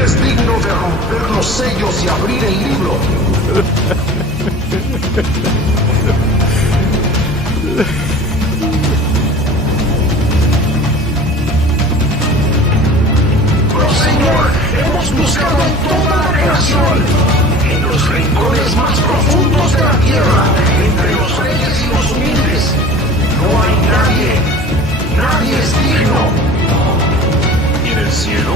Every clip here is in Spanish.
Eres digno de romper los sellos y abrir el libro. Pero Señor, hemos buscado en toda la creación, en los rincones más profundos de la tierra, entre los reyes y los humildes. No hay nadie es digno. ¿Y en el cielo?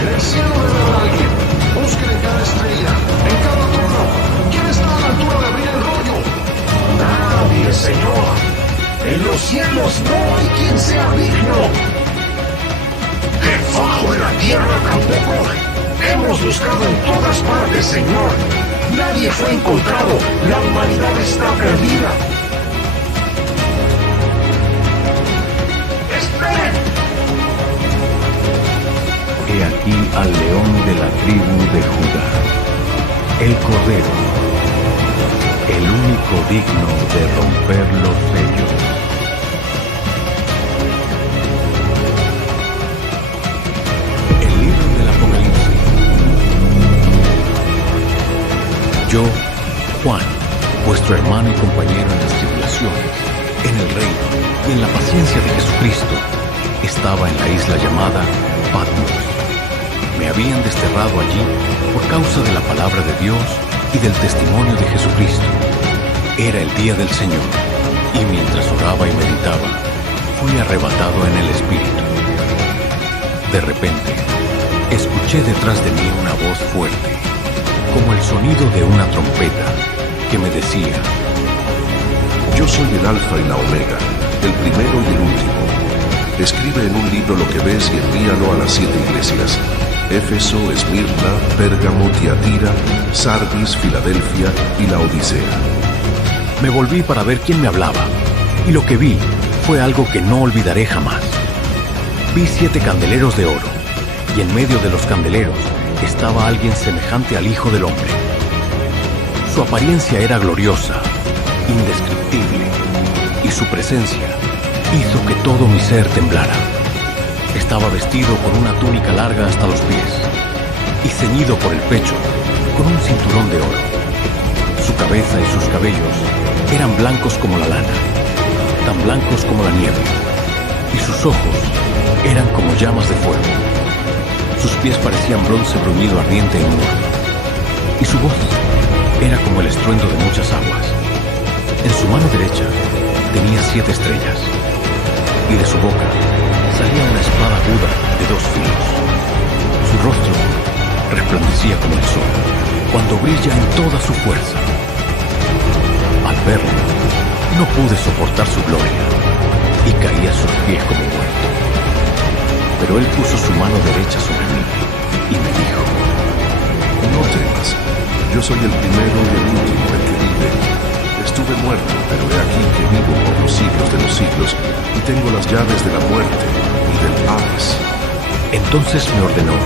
En el cielo debe haber alguien. Busquen en cada estrella, en cada trono. ¿Quién está a la altura de abrir el rollo? Nadie, Señor. En los cielos no hay quien sea digno. Debajo de la tierra tampoco. Hemos buscado en todas partes, Señor. Nadie fue encontrado. La humanidad está perdida. He aquí al león de la tribu de Judá, el Cordero, el único digno de romper los sellos. El libro del Apocalipsis. Yo, Juan, vuestro hermano y compañero en las tribulaciones, en el reino y en la paciencia de Jesucristo, estaba en la isla llamada Patmos. Me habían desterrado allí por causa de la palabra de Dios y del testimonio de Jesucristo. Era el día del Señor, y mientras oraba y meditaba, fui arrebatado en el Espíritu. De repente, escuché detrás de mí una voz fuerte, como el sonido de una trompeta, que me decía: Yo soy el Alfa y la Omega, el primero y el último. Escribe en un libro lo que ves y envíalo a las 7 iglesias: Éfeso, Esmirna, Pérgamo, Tiatira, Sardis, Filadelfia y la Odisea. Me volví para ver quién me hablaba, y lo que vi fue algo que no olvidaré jamás. Vi 7 candeleros de oro, y en medio de los candeleros estaba alguien semejante al Hijo del Hombre. Su apariencia era gloriosa, indescriptible, y su presencia hizo que todo mi ser temblara. Estaba vestido con una túnica larga hasta los pies y ceñido por el pecho con un cinturón de oro. Su cabeza y sus cabellos eran blancos como la lana, tan blancos como la nieve, y sus ojos eran como llamas de fuego. Sus pies parecían bronce bruñido ardiente y muerto, y su voz era como el estruendo de muchas aguas. En su mano derecha tenía 7 estrellas, y de su boca salía una espada aguda de 2 filos. Su rostro resplandecía como el sol, cuando brilla en toda su fuerza. Al verlo, no pude soportar su gloria, y caí a sus pies como muerto. Pero él puso su mano derecha sobre mí, y me dijo: No temas, yo soy el primero y el último, el que vive. Estuve muerto, pero he aquí que vivo por los siglos de los siglos, y tengo las llaves de la muerte y del Hades. Entonces me ordenó: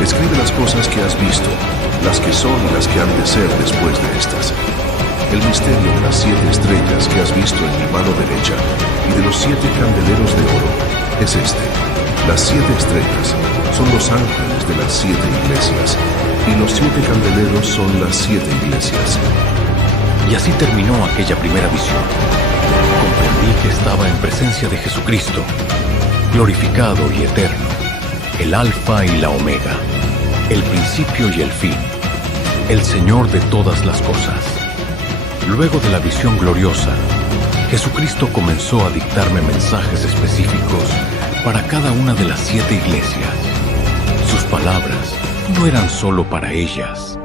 Escribe las cosas que has visto, las que son y las que han de ser después de estas. El misterio de las 7 estrellas que has visto en mi mano derecha y de los 7 candeleros de oro es este. Las 7 estrellas son los ángeles de las 7 iglesias, y los 7 candeleros son las 7 iglesias. Y así terminó aquella primera visión. Comprendí que estaba en presencia de Jesucristo, glorificado y eterno, el Alfa y la Omega, el principio y el fin, el Señor de todas las cosas. Luego de la visión gloriosa, Jesucristo comenzó a dictarme mensajes específicos para cada una de las 7 iglesias. Sus palabras no eran solo para ellas,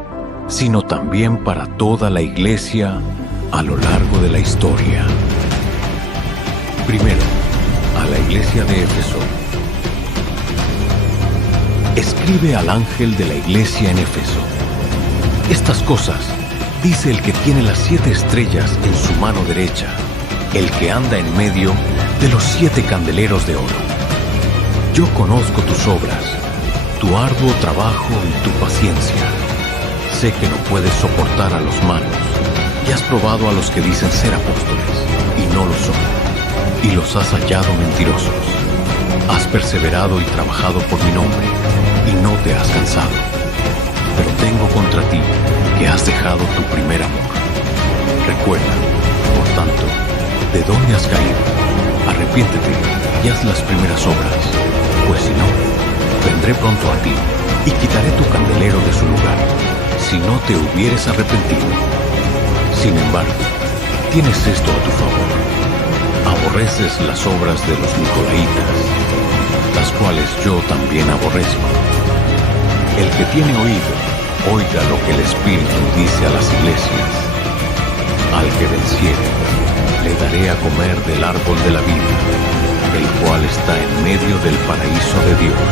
sino también para toda la iglesia a lo largo de la historia. Primero, a la iglesia de Éfeso. Escribe al ángel de la iglesia en Éfeso: Estas cosas dice el que tiene las 7 estrellas en su mano derecha, el que anda en medio de los 7 candeleros de oro. Yo conozco tus obras, tu arduo trabajo y tu paciencia. Sé que no puedes soportar a los malos, y has probado a los que dicen ser apóstoles, y no lo son, y los has hallado mentirosos. Has perseverado y trabajado por mi nombre, y no te has cansado. Pero tengo contra ti que has dejado tu primer amor. Recuerda, por tanto, de dónde has caído. Arrepiéntete y haz las primeras obras, pues si no, vendré pronto a ti y quitaré tu candelero de su lugar, si no te hubieres arrepentido. Sin embargo, tienes esto a tu favor. Aborreces las obras de los nicolaítas, las cuales yo también aborrezco. El que tiene oído, oiga lo que el Espíritu dice a las iglesias. Al que venciere, le daré a comer del árbol de la vida, el cual está en medio del paraíso de Dios.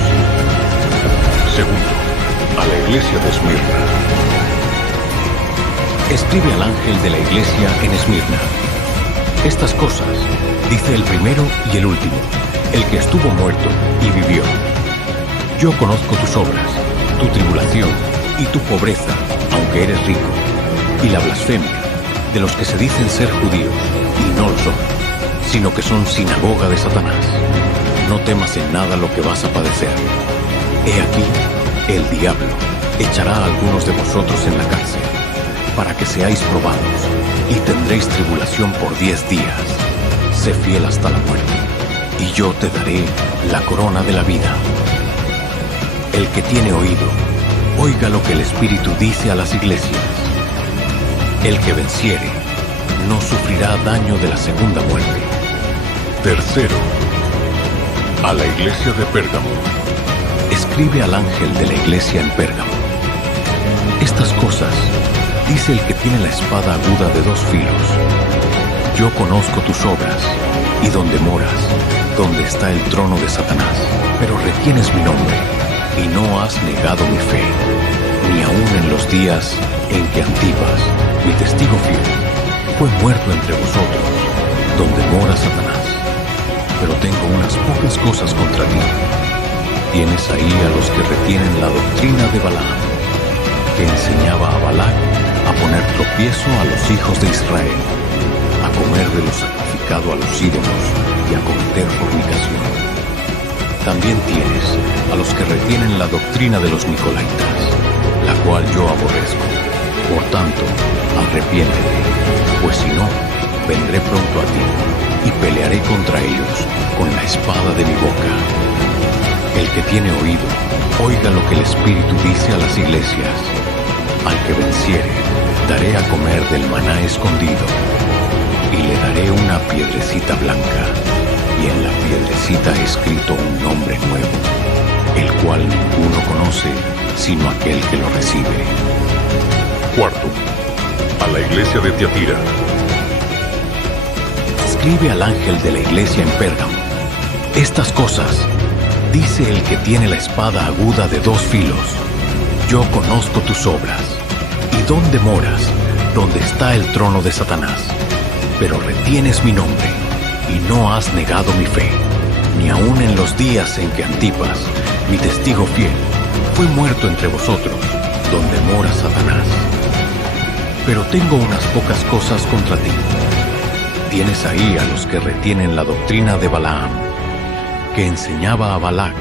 Segundo, a la iglesia de Esmirna. Escribe al ángel de la iglesia en Esmirna. Estas cosas dice el primero y el último, el que estuvo muerto y vivió. Yo conozco tus obras, tu tribulación y tu pobreza, aunque eres rico, y la blasfemia de los que se dicen ser judíos y no lo son, sino que son sinagoga de Satanás. No temas en nada lo que vas a padecer. He aquí, el diablo echará a algunos de vosotros en la cárcel, para que seáis probados, y tendréis tribulación por 10 días. Sé fiel hasta la muerte, y yo te daré la corona de la vida. El que tiene oído, oiga lo que el Espíritu dice a las iglesias. El que venciere, no sufrirá daño de la segunda muerte. Tercero, a la iglesia de Pérgamo. Escribe al ángel de la iglesia en Pérgamo. Estas cosas dice el que tiene la espada aguda de 2 filos. Yo conozco tus obras, y donde moras, donde está el trono de Satanás, pero retienes mi nombre, y no has negado mi fe, ni aun en los días en que Antipas, mi testigo fiel, fue muerto entre vosotros, donde mora Satanás. Pero tengo unas pocas cosas contra ti. Tienes ahí a los que retienen la doctrina de Balaam, que enseñaba a Balac a poner tropiezo a los hijos de Israel, a comer de lo sacrificado a los ídolos y a cometer fornicación. También tienes a los que retienen la doctrina de los nicolaítas, la cual yo aborrezco. Por tanto, arrepiéntete, pues si no, vendré pronto a ti y pelearé contra ellos con la espada de mi boca. El que tiene oído, oiga lo que el Espíritu dice a las iglesias. Al que venciere, daré a comer del maná escondido, y le daré una piedrecita blanca, y en la piedrecita escrito un nombre nuevo, el cual ninguno conoce, sino aquel que lo recibe. Cuarto, a la iglesia de Tiatira. Escribe al ángel de la iglesia en Pérgamo. Estas cosas dice el que tiene la espada aguda de 2 filos. Yo conozco tus obras, y dónde moras, donde está el trono de Satanás. Pero retienes mi nombre, y no has negado mi fe, ni aun en los días en que Antipas, mi testigo fiel, fue muerto entre vosotros, donde mora Satanás. Pero tengo unas pocas cosas contra ti. Tienes ahí a los que retienen la doctrina de Balaam, que enseñaba a Balac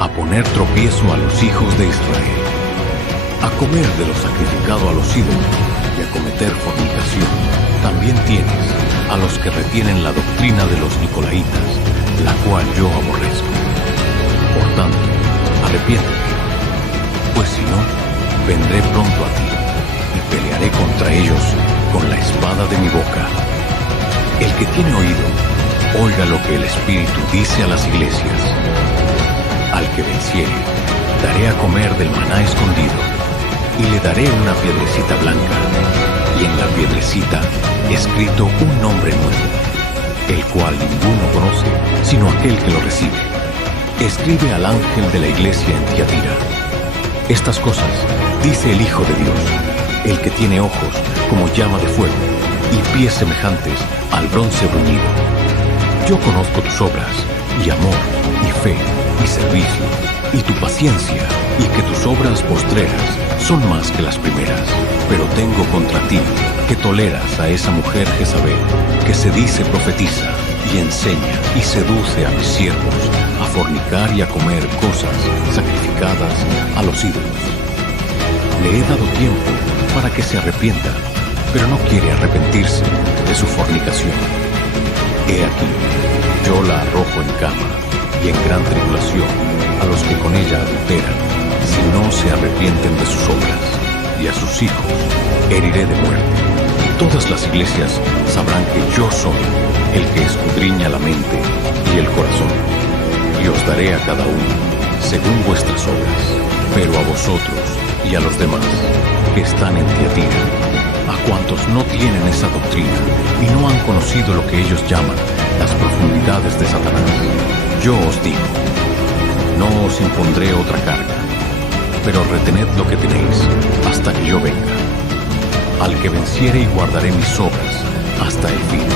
a poner tropiezo a los hijos de Israel, a comer de lo sacrificado a los ídolos y a cometer fornicación. También tienes a los que retienen la doctrina de los nicolaítas, la cual yo aborrezco. Por tanto, arrepiéntete, pues si no, vendré pronto a ti y pelearé contra ellos con la espada de mi boca. El que tiene oído, oiga lo que el Espíritu dice a las iglesias. Al que venciere, daré a comer del maná escondido, y le daré una piedrecita blanca, y en la piedrecita escrito un nombre nuevo, el cual ninguno conoce, sino aquel que lo recibe. Escribe al ángel de la iglesia en Tiatira. Estas cosas dice el Hijo de Dios, el que tiene ojos como llama de fuego, y pies semejantes al bronce bruñido. Yo conozco tus obras, y amor, y fe, y servicio, y tu paciencia, y que tus obras postreras son más que las primeras. Pero tengo contra ti que toleras a esa mujer Jezabel, que se dice profetiza, y enseña, y seduce a mis siervos a fornicar y a comer cosas sacrificadas a los ídolos. Le he dado tiempo para que se arrepienta, pero no quiere arrepentirse de su fornicación. He aquí, yo la arrojo en cama y en gran tribulación a los que con ella adulteran, si no se arrepienten de sus obras, y a sus hijos heriré de muerte. Y todas las iglesias sabrán que yo soy el que escudriña la mente y el corazón, y os daré a cada uno según vuestras obras. Pero a vosotros y a los demás que están en Tiatira, a cuantos no tienen esa doctrina y no han conocido lo que ellos llaman las profundidades de Satanás, yo os digo, no os impondré otra carga, pero retened lo que tenéis hasta que yo venga. Al que venciere y guardaré mis obras hasta el fin,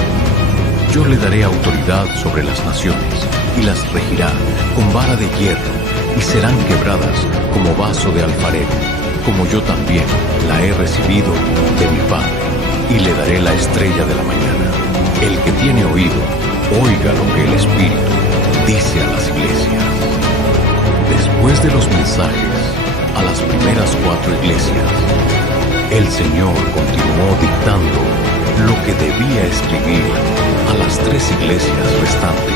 yo le daré autoridad sobre las naciones y las regirá con vara de hierro, y serán quebradas como vaso de alfarero, como yo también la he recibido de mi Padre, y le daré la estrella de la mañana. El que tiene oído, oiga lo que el Espíritu dice a las iglesias. Después de los mensajes a las primeras 4 iglesias, el Señor continuó dictando lo que debía escribir a las 3 iglesias restantes.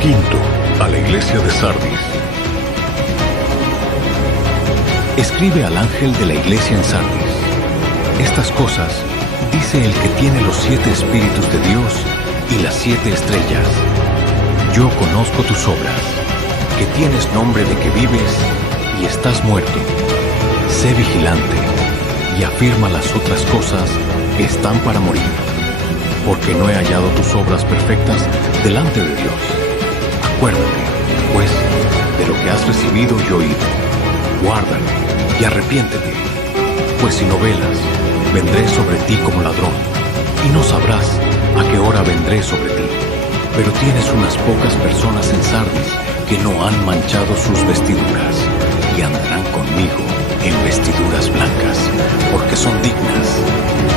Quinto, a la iglesia de Sardis. Escribe al ángel de la iglesia en Sardis: estas cosas dice el que tiene los 7 espíritus de Dios y las 7 estrellas. Yo conozco tus obras, que tienes nombre de que vives y estás muerto. Sé vigilante y afirma las otras cosas que están para morir, porque no he hallado tus obras perfectas delante de Dios. Acuérdate, pues, de lo que has recibido y oído. Guárdalo y arrepiéntete, pues si no velas, vendré sobre ti como ladrón, y no sabrás a qué hora vendré sobre ti. Pero tienes unas pocas personas en Sardis que no han manchado sus vestiduras, y andarán conmigo en vestiduras blancas, porque son dignas.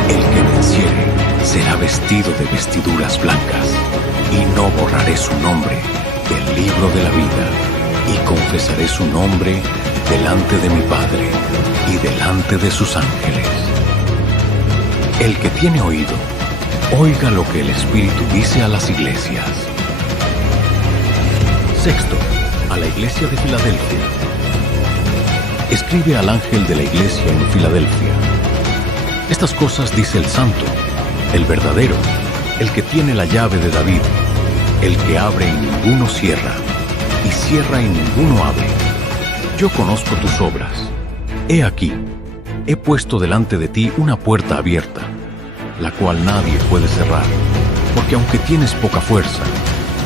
El que venciere será vestido de vestiduras blancas, y no borraré su nombre del libro de la vida, y confesaré su nombre delante de mi Padre y delante de sus ángeles. El que tiene oído, oiga lo que el Espíritu dice a las iglesias. Sexto, a la iglesia de Filadelfia. Escribe al ángel de la iglesia en Filadelfia: estas cosas dice el santo, el verdadero, el que tiene la llave de David, el que abre y ninguno cierra, y cierra y ninguno abre. Yo conozco tus obras. He aquí, he puesto delante de ti una puerta abierta, la cual nadie puede cerrar, porque aunque tienes poca fuerza,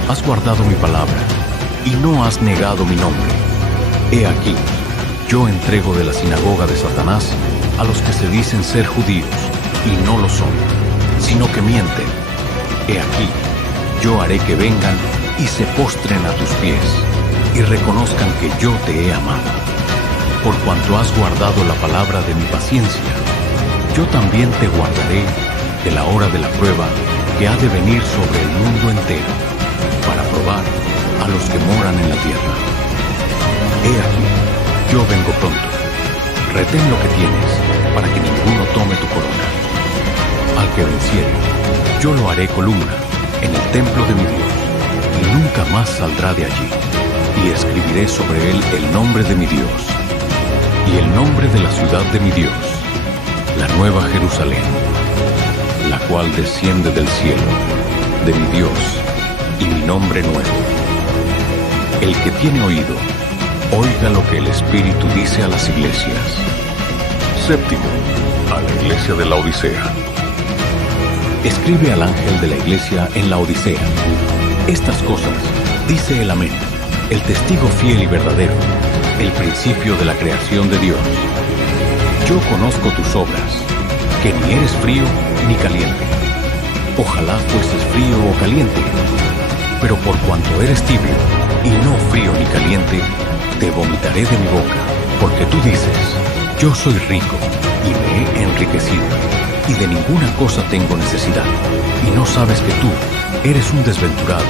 has guardado mi palabra, y no has negado mi nombre. He aquí, yo entrego de la sinagoga de Satanás a los que se dicen ser judíos, y no lo son, sino que mienten. He aquí, yo haré que vengan y se postren a tus pies, y reconozcan que yo te he amado. Por cuanto has guardado la palabra de mi paciencia, yo también te guardaré de la hora de la prueba que ha de venir sobre el mundo entero, para probar a los que moran en la tierra. He aquí, yo vengo pronto. Retén lo que tienes, para que ninguno tome tu corona. Al que venciere, yo lo haré columna en el templo de mi Dios, y nunca más saldrá de allí. Y escribiré sobre él el nombre de mi Dios, y el nombre de la ciudad de mi Dios, la nueva Jerusalén, la cual desciende del cielo, de mi Dios, y mi nombre nuevo. El que tiene oído, oiga lo que el Espíritu dice a las iglesias. Séptimo, a la iglesia de la Odisea. Escribe al ángel de la iglesia en la Odisea: estas cosas dice el Amén, el testigo fiel y verdadero, el principio de la creación de Dios. Yo conozco tus obras, que ni eres frío ni caliente. Ojalá fueses frío o caliente, pero por cuanto eres tibio y no frío ni caliente, te vomitaré de mi boca, porque tú dices: yo soy rico y me he enriquecido, y de ninguna cosa tengo necesidad, y no sabes que tú eres un desventurado,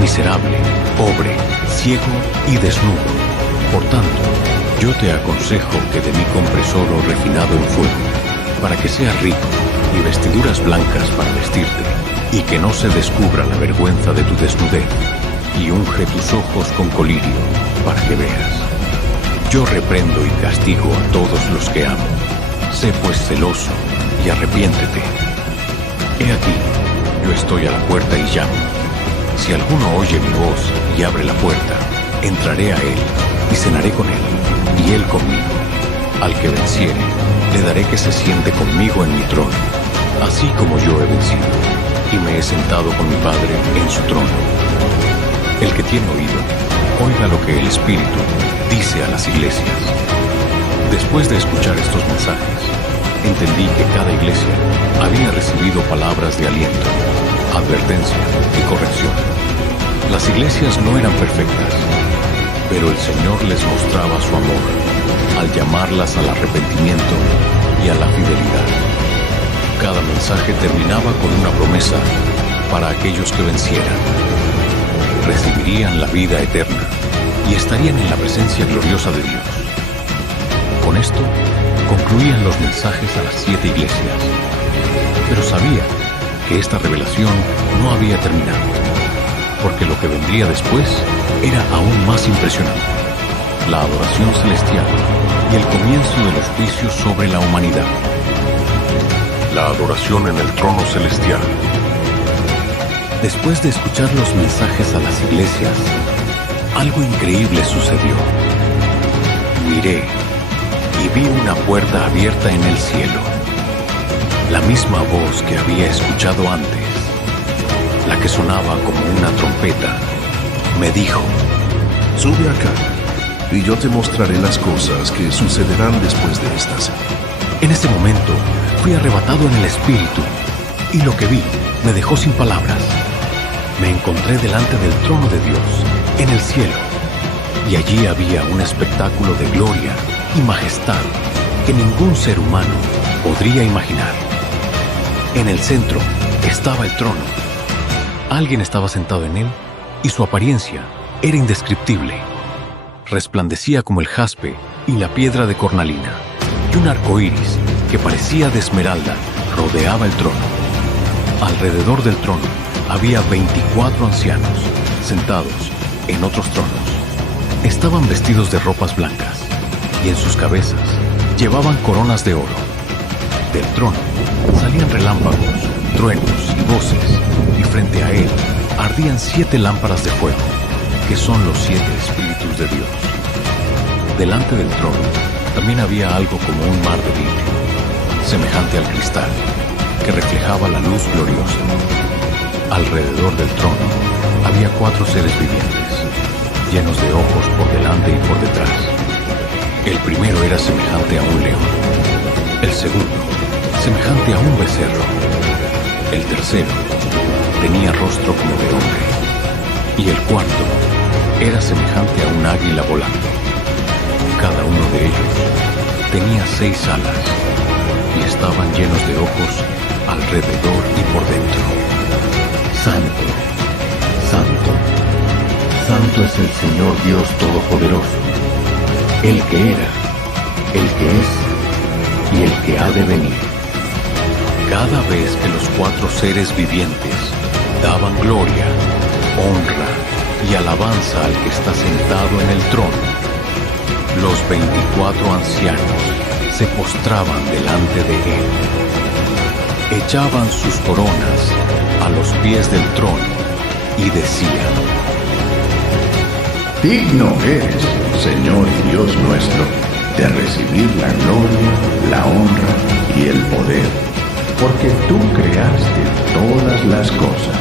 miserable, pobre, ciego y desnudo. Por tanto, Yo te aconsejo que de mí compres oro refinado en fuego, para que seas rico, y vestiduras blancas para vestirte, y que no se descubra la vergüenza de tu desnudez, y unge tus ojos con colirio, para que veas. Yo reprendo y castigo a todos los que amo. Sé pues celoso y arrepiéntete. He aquí, yo estoy a la puerta y llamo. Si alguno oye mi voz y abre la puerta, entraré a él y cenaré con él, y él conmigo. Al que venciere, le daré que se siente conmigo en mi trono, así como yo he vencido, y me he sentado con mi Padre en su trono. El que tiene oído, oiga lo que el Espíritu dice a las iglesias. Después de escuchar estos mensajes, entendí que cada iglesia había recibido palabras de aliento, advertencia y corrección. Las iglesias no eran perfectas, pero el Señor les mostraba su amor al llamarlas al arrepentimiento y a la fidelidad. Cada mensaje terminaba con una promesa para aquellos que vencieran. Recibirían la vida eterna y estarían en la presencia gloriosa de Dios. Con esto concluían los mensajes a las 7 iglesias. Pero sabía que esta revelación no había terminado, porque lo que vendría después era aún más impresionante: la adoración celestial y el comienzo de los juicios sobre la humanidad. La adoración en el trono celestial. Después de escuchar los mensajes a las iglesias, algo increíble sucedió. Miré y vi una puerta abierta en el cielo. La misma voz que había escuchado antes, la que sonaba como una trompeta, me dijo: Sube acá, y yo te mostraré las cosas que sucederán después de estas. En ese momento fui arrebatado en el espíritu, y lo que vi me dejó sin palabras. Me encontré delante del trono de Dios, en el cielo, y allí había un espectáculo de gloria y majestad que ningún ser humano podría imaginar. En el centro estaba el trono. Alguien estaba sentado en él, y su apariencia era indescriptible. Resplandecía como el jaspe y la piedra de cornalina, y un arco iris que parecía de esmeralda rodeaba el trono. Alrededor del trono había 24 ancianos, sentados en otros tronos. Estaban vestidos de ropas blancas, y en sus cabezas llevaban coronas de oro. Del trono salían relámpagos, truenos y voces, y frente a él ardían 7 lámparas de fuego, que son los 7 espíritus de Dios. Delante del trono también había algo como un mar de vidrio, semejante al cristal, que reflejaba la luz gloriosa. Alrededor del trono había 4 seres vivientes, llenos de ojos por delante y por detrás. El primero era semejante a un león, el segundo semejante a un becerro, el tercero tenía rostro como de hombre, y el cuarto era semejante a un águila volando. Cada uno de ellos tenía 6 alas, y estaban llenos de ojos alrededor y por dentro. Santo, santo, santo es el Señor Dios Todopoderoso, el que era, el que es y el que ha de venir. Cada vez que los 4 seres vivientes daban gloria, honra y alabanza al que está sentado en el trono, los 24 ancianos se postraban delante de él. Echaban sus coronas a los pies del trono y decían: Digno eres, Señor y Dios nuestro, de recibir la gloria, la honra y el poder, porque tú creaste todas las cosas,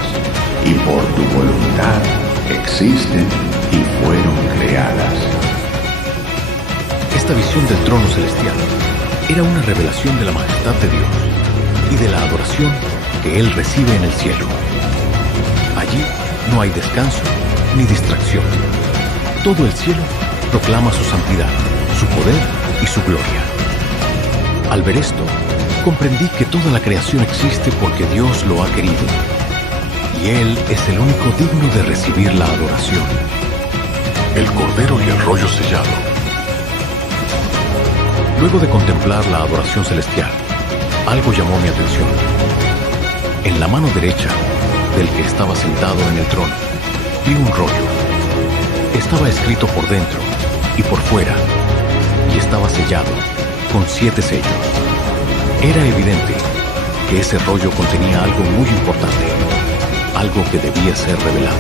y por tu voluntad existen y fueron creadas. Esta visión del trono celestial era una revelación de la majestad de Dios y de la adoración que Él recibe en el cielo. Allí no hay descanso ni distracción. Todo el cielo proclama su santidad, su poder y su gloria. Al ver esto, comprendí que toda la creación existe porque Dios lo ha querido, y Él es el único digno de recibir la adoración. El cordero y el rollo sellado. Luego de contemplar la adoración celestial, algo llamó mi atención. En la mano derecha del que estaba sentado en el trono, vi un rollo. Estaba escrito por dentro y por fuera, y estaba sellado con 7 sellos. Era evidente que ese rollo contenía algo muy importante, algo que debía ser revelado.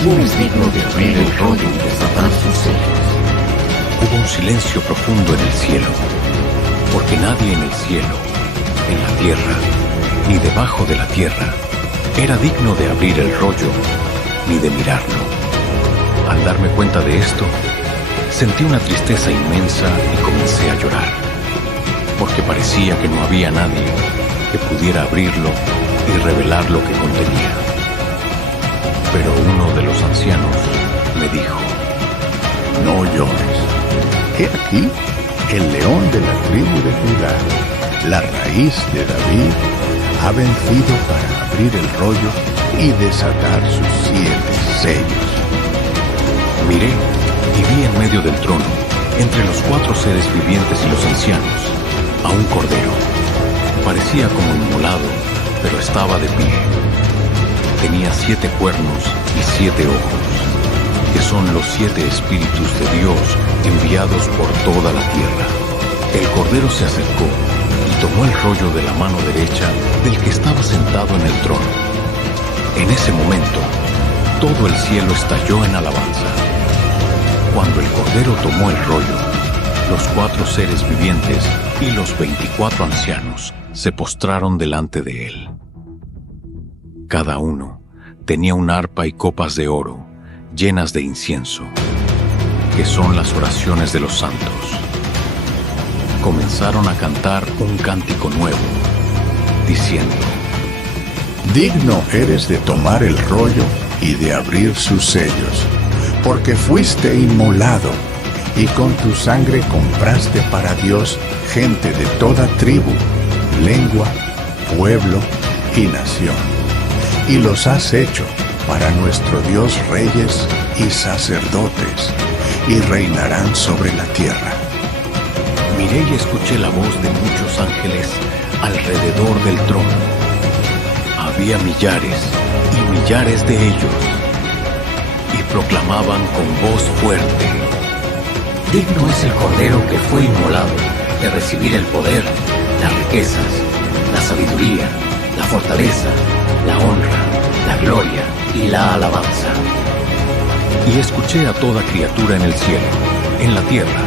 ¿Quién es digno de abrir el rollo y desatar sus sellos? Hubo un silencio profundo en el cielo, porque nadie en el cielo, en la tierra, ni debajo de la tierra, era digno de abrir el rollo ni de mirarlo. Al darme cuenta de esto, sentí una tristeza inmensa y comencé a llorar, porque parecía que no había nadie que pudiera abrirlo y revelar lo que contenía. Pero uno de los ancianos me dijo: No llores. He aquí el león de la tribu de Judá, la raíz de David, ha vencido para abrir el rollo y desatar sus 7 sellos. Miré y vi en medio del trono, entre los 4 seres vivientes y los ancianos, a un cordero. Parecía como inmolado, pero estaba de pie. Tenía 7 cuernos y 7 ojos, que son los 7 espíritus de Dios enviados por toda la tierra. El cordero se acercó y tomó el rollo de la mano derecha del que estaba sentado en el trono. En ese momento, todo el cielo estalló en alabanza. Cuando el cordero tomó el rollo, los 4 seres vivientes y los 24 ancianos se postraron delante de él. Cada uno tenía un arpa y copas de oro llenas de incienso, que son las oraciones de los santos. Comenzaron a cantar un cántico nuevo, diciendo: Digno eres de tomar el rollo y de abrir sus sellos, porque fuiste inmolado, y con tu sangre compraste para Dios gente de toda tribu, lengua, pueblo y nación. Y los has hecho para nuestro Dios reyes y sacerdotes, y reinarán sobre la tierra. Miré y escuché la voz de muchos ángeles alrededor del trono. Había millares y millares de ellos, y proclamaban con voz fuerte: Digno es el Cordero que fue inmolado de recibir el poder, las riquezas, la sabiduría, la fortaleza, la honra, la gloria y la alabanza. Y escuché a toda criatura en el cielo, en la tierra,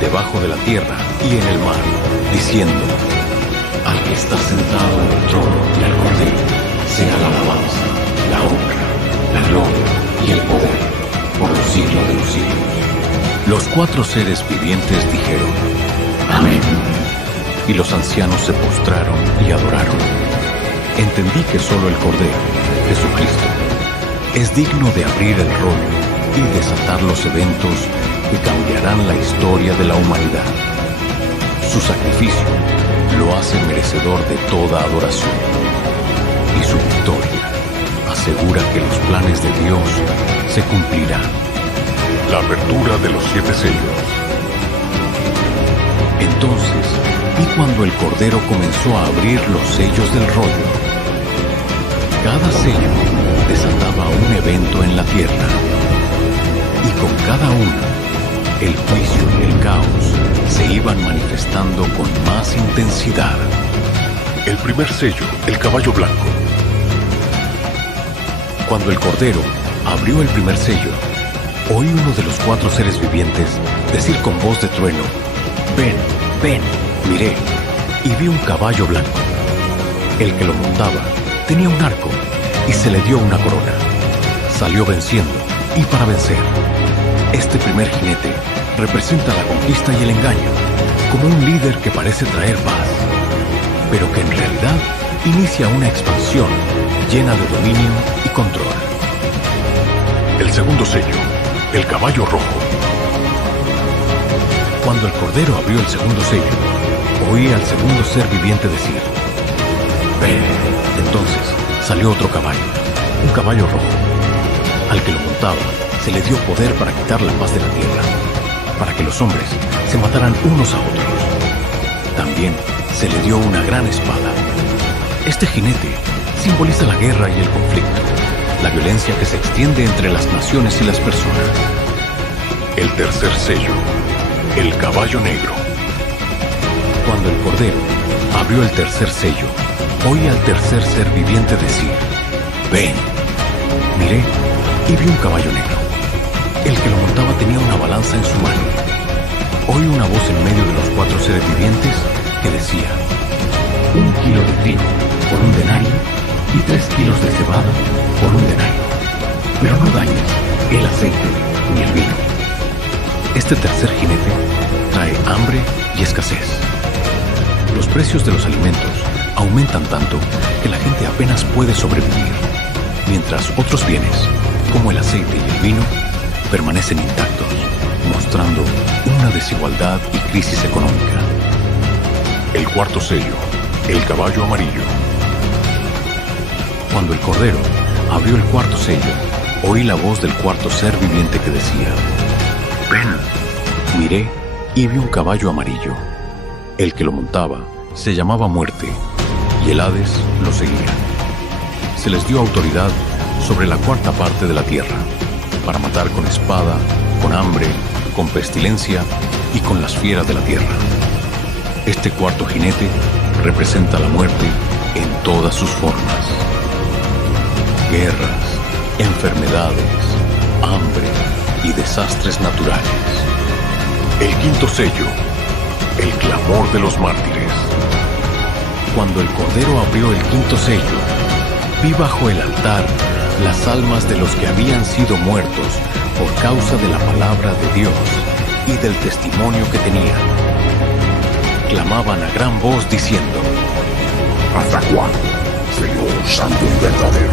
debajo de la tierra y en el mar, diciendo: Al que está sentado en el trono y al Cordero, sea la alabanza, la honra, la gloria y el poder, por los siglos de los siglos. Los 4 seres vivientes dijeron: Amén. Y los ancianos se postraron y adoraron. Entendí que solo el Cordero, Jesucristo, es digno de abrir el rollo y desatar los eventos que cambiarán la historia de la humanidad. Su sacrificio lo hace merecedor de toda adoración, y su victoria asegura que los planes de Dios se cumplirán. La apertura de los 7 sellos. Entonces vi cuando el Cordero comenzó a abrir los sellos del rollo. Cada sello desataba un evento en la tierra, y con cada uno, el juicio y el caos se iban manifestando con más intensidad. El primer sello, el caballo blanco. Cuando el Cordero abrió el primer sello, oí uno de los 4 seres vivientes decir con voz de trueno: Ven, ven. Miré y vi un caballo blanco. El que lo montaba tenía un arco y se le dio una corona. Salió venciendo y para vencer. Este primer jinete representa la conquista y el engaño, como un líder que parece traer paz, pero que en realidad inicia una expansión llena de dominio y control. El segundo sello, el caballo rojo. Cuando el Cordero abrió el segundo sello, oí al segundo ser viviente decir: Ven. Entonces salió otro caballo, un caballo rojo. Al que lo montaba se le dio poder para quitar la paz de la tierra. para que los hombres se mataran unos a otros. También se le dio una gran espada. Este jinete simboliza la guerra y el conflicto, la violencia que se extiende entre las naciones y las personas. El tercer sello, el caballo negro. Cuando el Cordero abrió el tercer sello, oí al tercer ser viviente decir: ven. Miré y vi un caballo negro. El que lo montaba tenía una balanza en su mano. Oí una voz en medio de los 4 seres vivientes que decía: 1 kilo de trigo por 1 denario y 3 kilos de cebada por 1 denario. Pero no dañes el aceite ni el vino. Este tercer jinete trae hambre y escasez. Los precios de los alimentos aumentan tanto que la gente apenas puede sobrevivir, mientras otros bienes, como el aceite y el vino, permanecen intactos, mostrando una desigualdad y crisis económica. El cuarto sello, el caballo amarillo. Cuando el Cordero abrió el cuarto sello, oí la voz del cuarto ser viviente que decía: ven. Miré y vi un caballo amarillo. El que lo montaba se llamaba Muerte, y el Hades lo seguía. Se les dio autoridad sobre la cuarta parte de la tierra, para matar con espada, con hambre, con pestilencia y con las fieras de la tierra. Este cuarto jinete representa la muerte en todas sus formas. Guerras, enfermedades, hambre y desastres naturales. El quinto sello, el clamor de los mártires. Cuando el Cordero abrió el quinto sello, vi bajo el altar las almas de los que habían sido muertos por causa de la palabra de Dios y del testimonio que tenían. Clamaban a gran voz diciendo: ¿Hasta cuándo, Señor Santo y verdadero,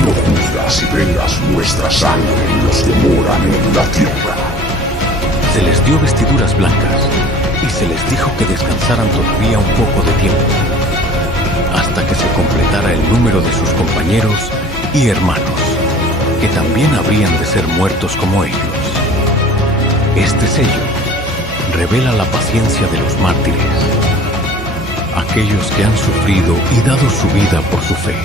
no juzgas y vengas nuestra sangre en los que moran en la tierra? Se les dio vestiduras blancas y se les dijo que descansaran todavía un poco de tiempo, hasta que se completara el número de sus compañeros y hermanos, que también habrían de ser muertos como ellos. Este sello revela la paciencia de los mártires, aquellos que han sufrido y dado su vida por su fe,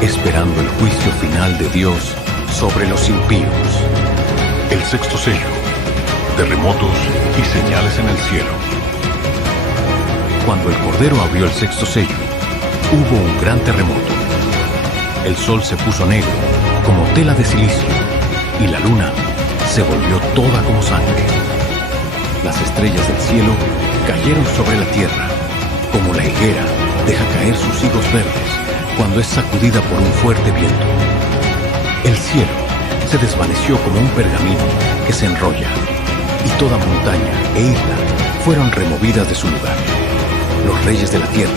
esperando el juicio final de Dios sobre los impíos. El sexto sello, terremotos y señales en el cielo. Cuando el Cordero abrió el sexto sello, hubo un gran terremoto. El sol se puso negro como tela de silicio y la luna se volvió toda como sangre. Las estrellas del cielo cayeron sobre la tierra, como la higuera deja caer sus higos verdes cuando es sacudida por un fuerte viento. El cielo se desvaneció como un pergamino que se enrolla, y toda montaña e isla fueron removidas de su lugar. Los reyes de la tierra,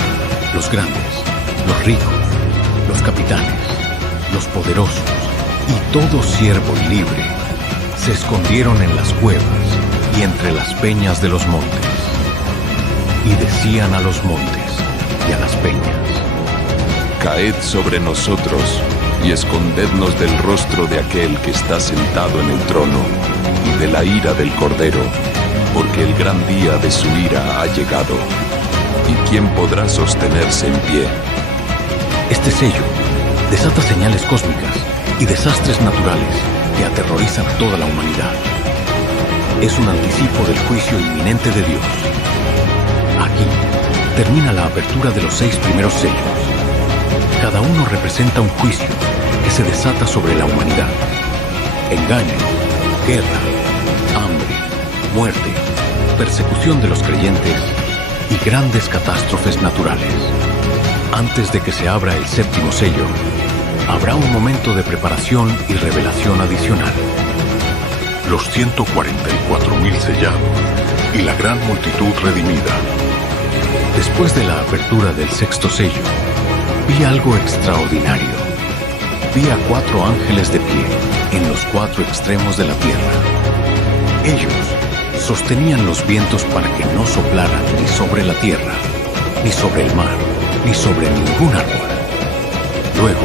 los grandes, los ricos, los capitanes, los poderosos y todo siervo y libre se escondieron en las cuevas y entre las peñas de los montes. Y decían a los montes y a las peñas: caed sobre nosotros y escondednos del rostro de aquel que está sentado en el trono y de la ira del Cordero, porque el gran día de su ira ha llegado. ¿Y quién podrá sostenerse en pie? Este sello desata señales cósmicas y desastres naturales que aterrorizan a toda la humanidad. Es un anticipo del juicio inminente de Dios. Aquí termina la apertura de los 6 primeros sellos. Cada uno representa un juicio que se desata sobre la humanidad. Engaño, guerra, hambre, muerte, persecución de los creyentes y grandes catástrofes naturales. Antes de que se abra el séptimo sello, habrá un momento de preparación y revelación adicional. Los 144,000 sellados y la gran multitud redimida. Después de la apertura del sexto sello, vi algo extraordinario. Vi a 4 ángeles de pie en los 4 extremos de la tierra. Ellos sostenían los vientos para que no soplaran ni sobre la tierra, ni sobre el mar, ni sobre ningún árbol. Luego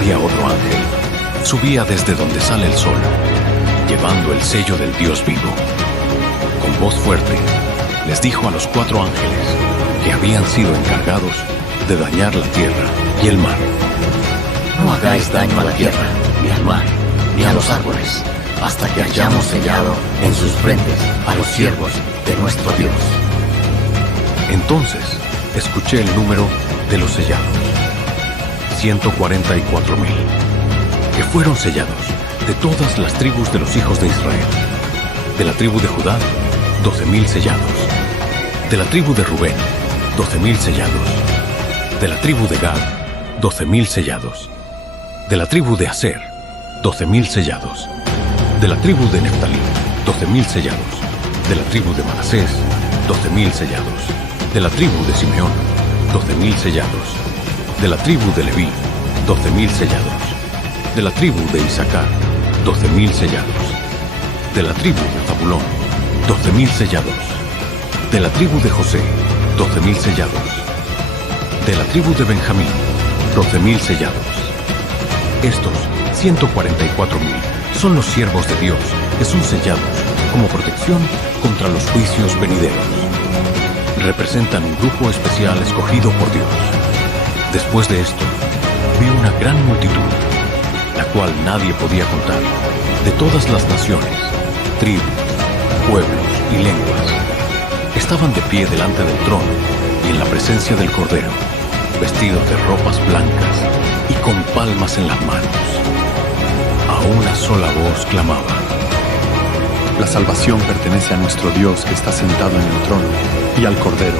vi a otro ángel. Subía desde donde sale el sol. llevando el sello del Dios vivo. Con voz fuerte, les dijo a los 4 ángeles que habían sido encargados de dañar la tierra y el mar: no hagáis daño a la tierra, ni al mar, ni a los árboles, hasta que hayamos sellado en sus frentes a los siervos de nuestro Dios. Entonces escuché el número de los sellados: 144,000, que fueron sellados de todas las tribus de los hijos de Israel. De la tribu de Judá, 12,000 sellados. De la tribu de Rubén, 12,000 sellados. De la tribu de Gad, 12,000 sellados. De la tribu de Aser, 12,000 sellados. De la tribu de Neftalí, 12,000 sellados. De la tribu de Manasés, 12,000 sellados. De la tribu de Simeón, 12,000 sellados. De la tribu de Leví, 12,000 sellados. De la tribu de Isaacar, 12,000 sellados. De la tribu de Zabulón, 12,000 sellados. De la tribu de José, 12,000 sellados. De la tribu de Benjamín, 12,000 sellados. Estos 144,000 son los siervos de Dios que son sellados como protección contra los juicios venideros. Representan un grupo especial escogido por Dios. Después de esto, vi una gran multitud, la cual nadie podía contar, de todas las naciones, tribus, pueblos y lenguas. Estaban de pie delante del trono y en la presencia del Cordero, vestidos de ropas blancas y con palmas en las manos. A una sola voz clamaban: la salvación pertenece a nuestro Dios que está sentado en el trono y al Cordero.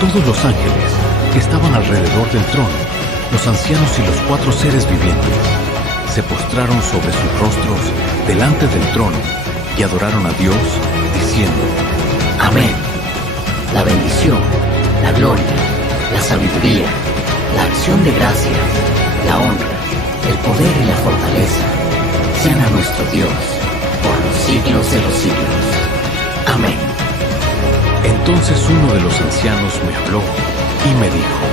Todos los ángeles que estaban alrededor del trono, los ancianos y los 4 seres vivientes, se postraron sobre sus rostros delante del trono y adoraron a Dios, diciendo: Amén. La bendición, la gloria, la sabiduría, la acción de gracias, la honra, el poder y la fortaleza sean a nuestro Dios por los siglos de los siglos. Amén. Entonces uno de los ancianos me habló y me dijo: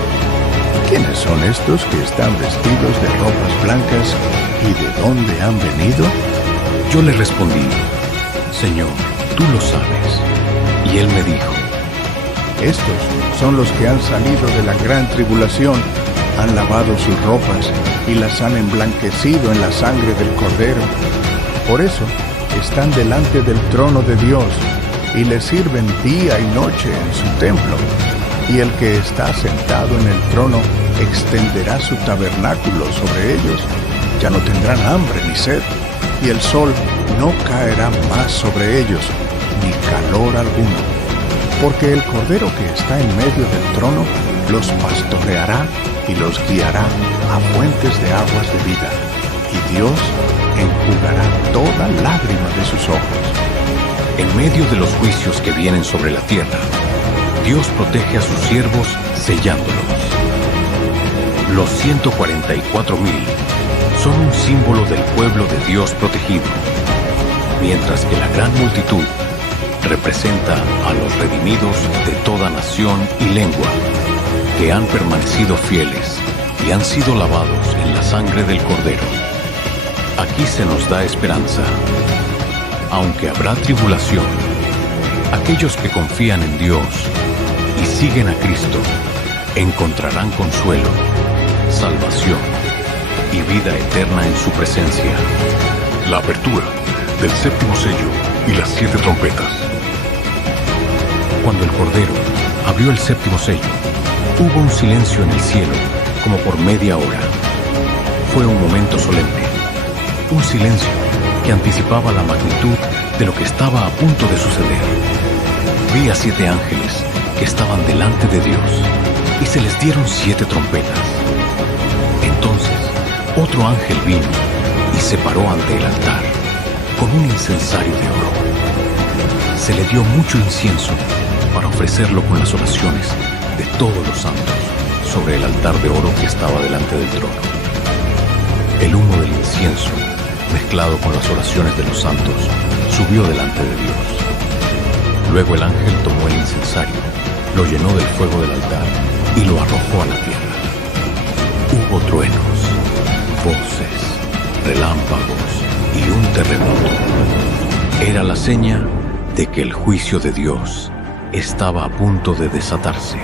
¿Quiénes son estos que están vestidos de ropas blancas y de dónde han venido? Yo le respondí: Señor, tú lo sabes. Y él me dijo: Estos son los que han salido de la gran tribulación, han lavado sus ropas y las han emblanquecido en la sangre del Cordero. Por eso están delante del trono de Dios y le sirven día y noche en su templo. Y el que está sentado en el trono extenderá su tabernáculo sobre ellos. Ya no tendrán hambre ni sed, y el sol no caerá más sobre ellos, ni calor alguno. Porque el Cordero que está en medio del trono los pastoreará y los guiará a fuentes de aguas de vida, y Dios enjugará toda lágrima de sus ojos. En medio de los juicios que vienen sobre la tierra, Dios protege a sus siervos sellándolos. Los 144,000 son un símbolo del pueblo de Dios protegido, mientras que la gran multitud representa a los redimidos de toda nación y lengua, que han permanecido fieles y han sido lavados en la sangre del Cordero. Aquí se nos da esperanza. Aunque habrá tribulación, aquellos que confían en Dios y siguen a Cristo encontrarán consuelo, salvación y vida eterna en su presencia. La apertura del 7º sello y las 7 trompetas. Cuando el Cordero abrió el 7º sello, hubo un silencio en el cielo como por media hora. Fue un momento solemne, un silencio que anticipaba la magnitud de lo que estaba a punto de suceder. Vi a 7 ángeles que estaban delante de Dios y se les dieron 7 trompetas. Entonces otro ángel vino y se paró ante el altar con un incensario de oro. Se le dio mucho incienso para ofrecerlo con las oraciones de todos los santos sobre el altar de oro que estaba delante del trono. El humo del incienso, mezclado con las oraciones de los santos, subió delante de Dios. Luego el ángel tomó el incensario, lo llenó del fuego del altar y lo arrojó a la tierra. Hubo truenos, voces, relámpagos y un terremoto. Era la seña de que el juicio de Dios estaba a punto de desatarse.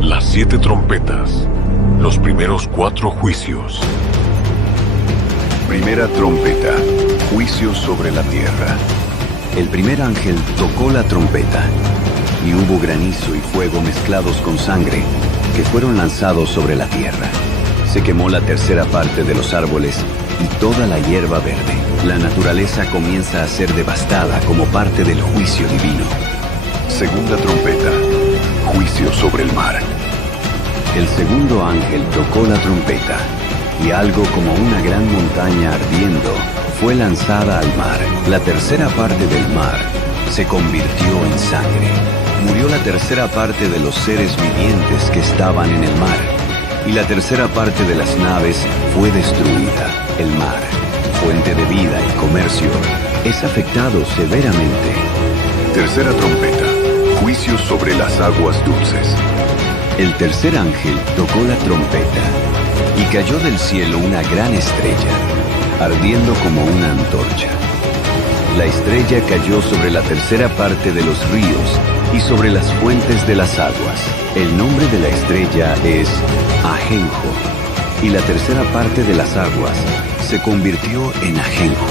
Las 7 trompetas, los primeros 4 juicios. Primera trompeta, juicio sobre la tierra. El primer ángel tocó la trompeta, y hubo granizo y fuego mezclados con sangre, que fueron lanzados sobre la tierra. Se quemó la tercera parte de los árboles y toda la hierba verde. La naturaleza comienza a ser devastada como parte del juicio divino. Segunda trompeta, juicio sobre el mar. El segundo ángel tocó la trompeta, y algo como una gran montaña ardiendo fue lanzada al mar. La tercera parte del mar se convirtió en sangre. Murió la tercera parte de los seres vivientes que estaban en el mar, y la tercera parte de las naves fue destruida. El mar, fuente de vida y comercio, es afectado severamente. Tercera trompeta, juicio sobre las aguas dulces. El tercer ángel tocó la trompeta, y cayó del cielo una gran estrella, ardiendo como una antorcha. La estrella cayó sobre la tercera parte de los ríos y sobre las fuentes de las aguas. El nombre de la estrella es Ajenjo, y la tercera parte de las aguas se convirtió en ajenjo.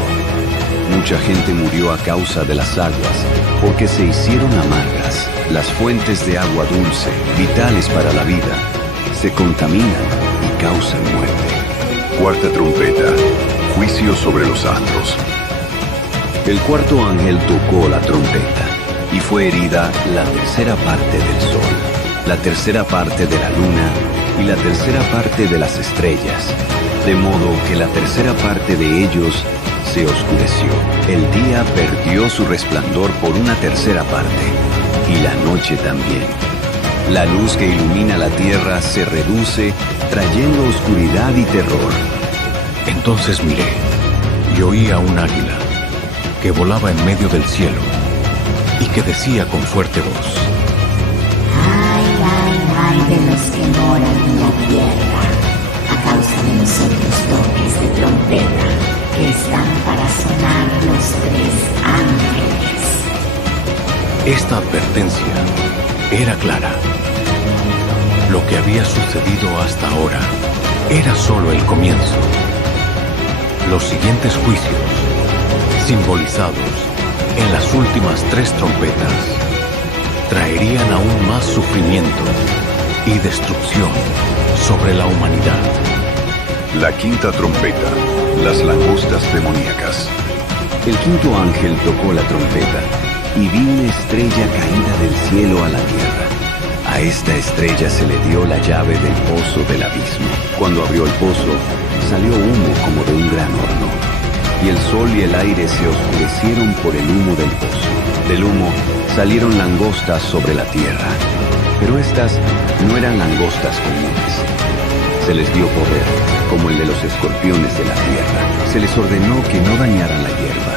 Mucha gente murió a causa de las aguas, porque se hicieron amargas. Las fuentes de agua dulce, vitales para la vida, se contaminan y causan muerte. Cuarta trompeta, juicio sobre los astros. El cuarto ángel tocó la trompeta, y fue herida la tercera parte del sol, la tercera parte de la luna y la tercera parte de las estrellas, de modo que la tercera parte de ellos se oscureció. El día perdió su resplandor por una tercera parte, y la noche también. La luz que ilumina la tierra se reduce, trayendo oscuridad y terror. Entonces miré y oí a un águila que volaba en medio del cielo y que decía con fuerte voz: Ay, ay, ay de los que moran en la tierra, a causa de los otros toques de trompeta que están para sonar los 3 ángeles. Esta advertencia era clara. Lo que había sucedido hasta ahora era solo el comienzo. Los siguientes juicios, simbolizados en las últimas 3 trompetas, traerían aún más sufrimiento y destrucción sobre la humanidad. La quinta trompeta, las langostas demoníacas. El quinto ángel tocó la trompeta, y vi una estrella caída del cielo a la tierra. A esta estrella se le dio la llave del pozo del abismo. Cuando abrió el pozo, salió humo como de un gran horno, y el sol y el aire se oscurecieron por el humo del pozo. Del humo salieron langostas sobre la tierra, pero estas no eran langostas comunes. Se les dio poder, como el de los escorpiones de la tierra. Se les ordenó que no dañaran la hierba,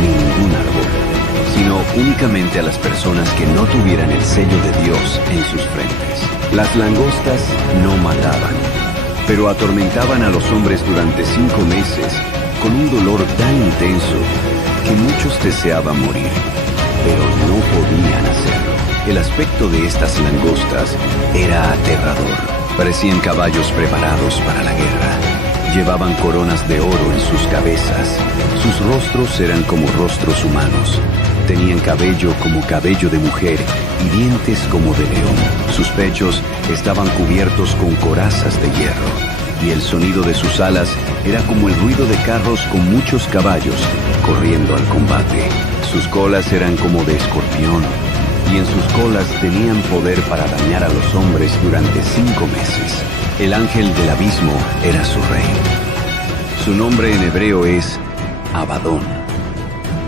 ni ningún árbol, sino únicamente a las personas que no tuvieran el sello de Dios en sus frentes. Las langostas no mataban, pero atormentaban a los hombres durante 5 meses con un dolor tan intenso que muchos deseaban morir, pero no podían hacerlo. El aspecto de estas langostas era aterrador. Parecían caballos preparados para la guerra. Llevaban coronas de oro en sus cabezas. Sus rostros eran como rostros humanos. Tenían cabello como cabello de mujer y dientes como de león. Sus pechos estaban cubiertos con corazas de hierro, y el sonido de sus alas era como el ruido de carros con muchos caballos corriendo al combate. Sus colas eran como de escorpión, y en sus colas tenían poder para dañar a los hombres durante 5 meses. El ángel del abismo era su rey. Su nombre en hebreo es Abadón,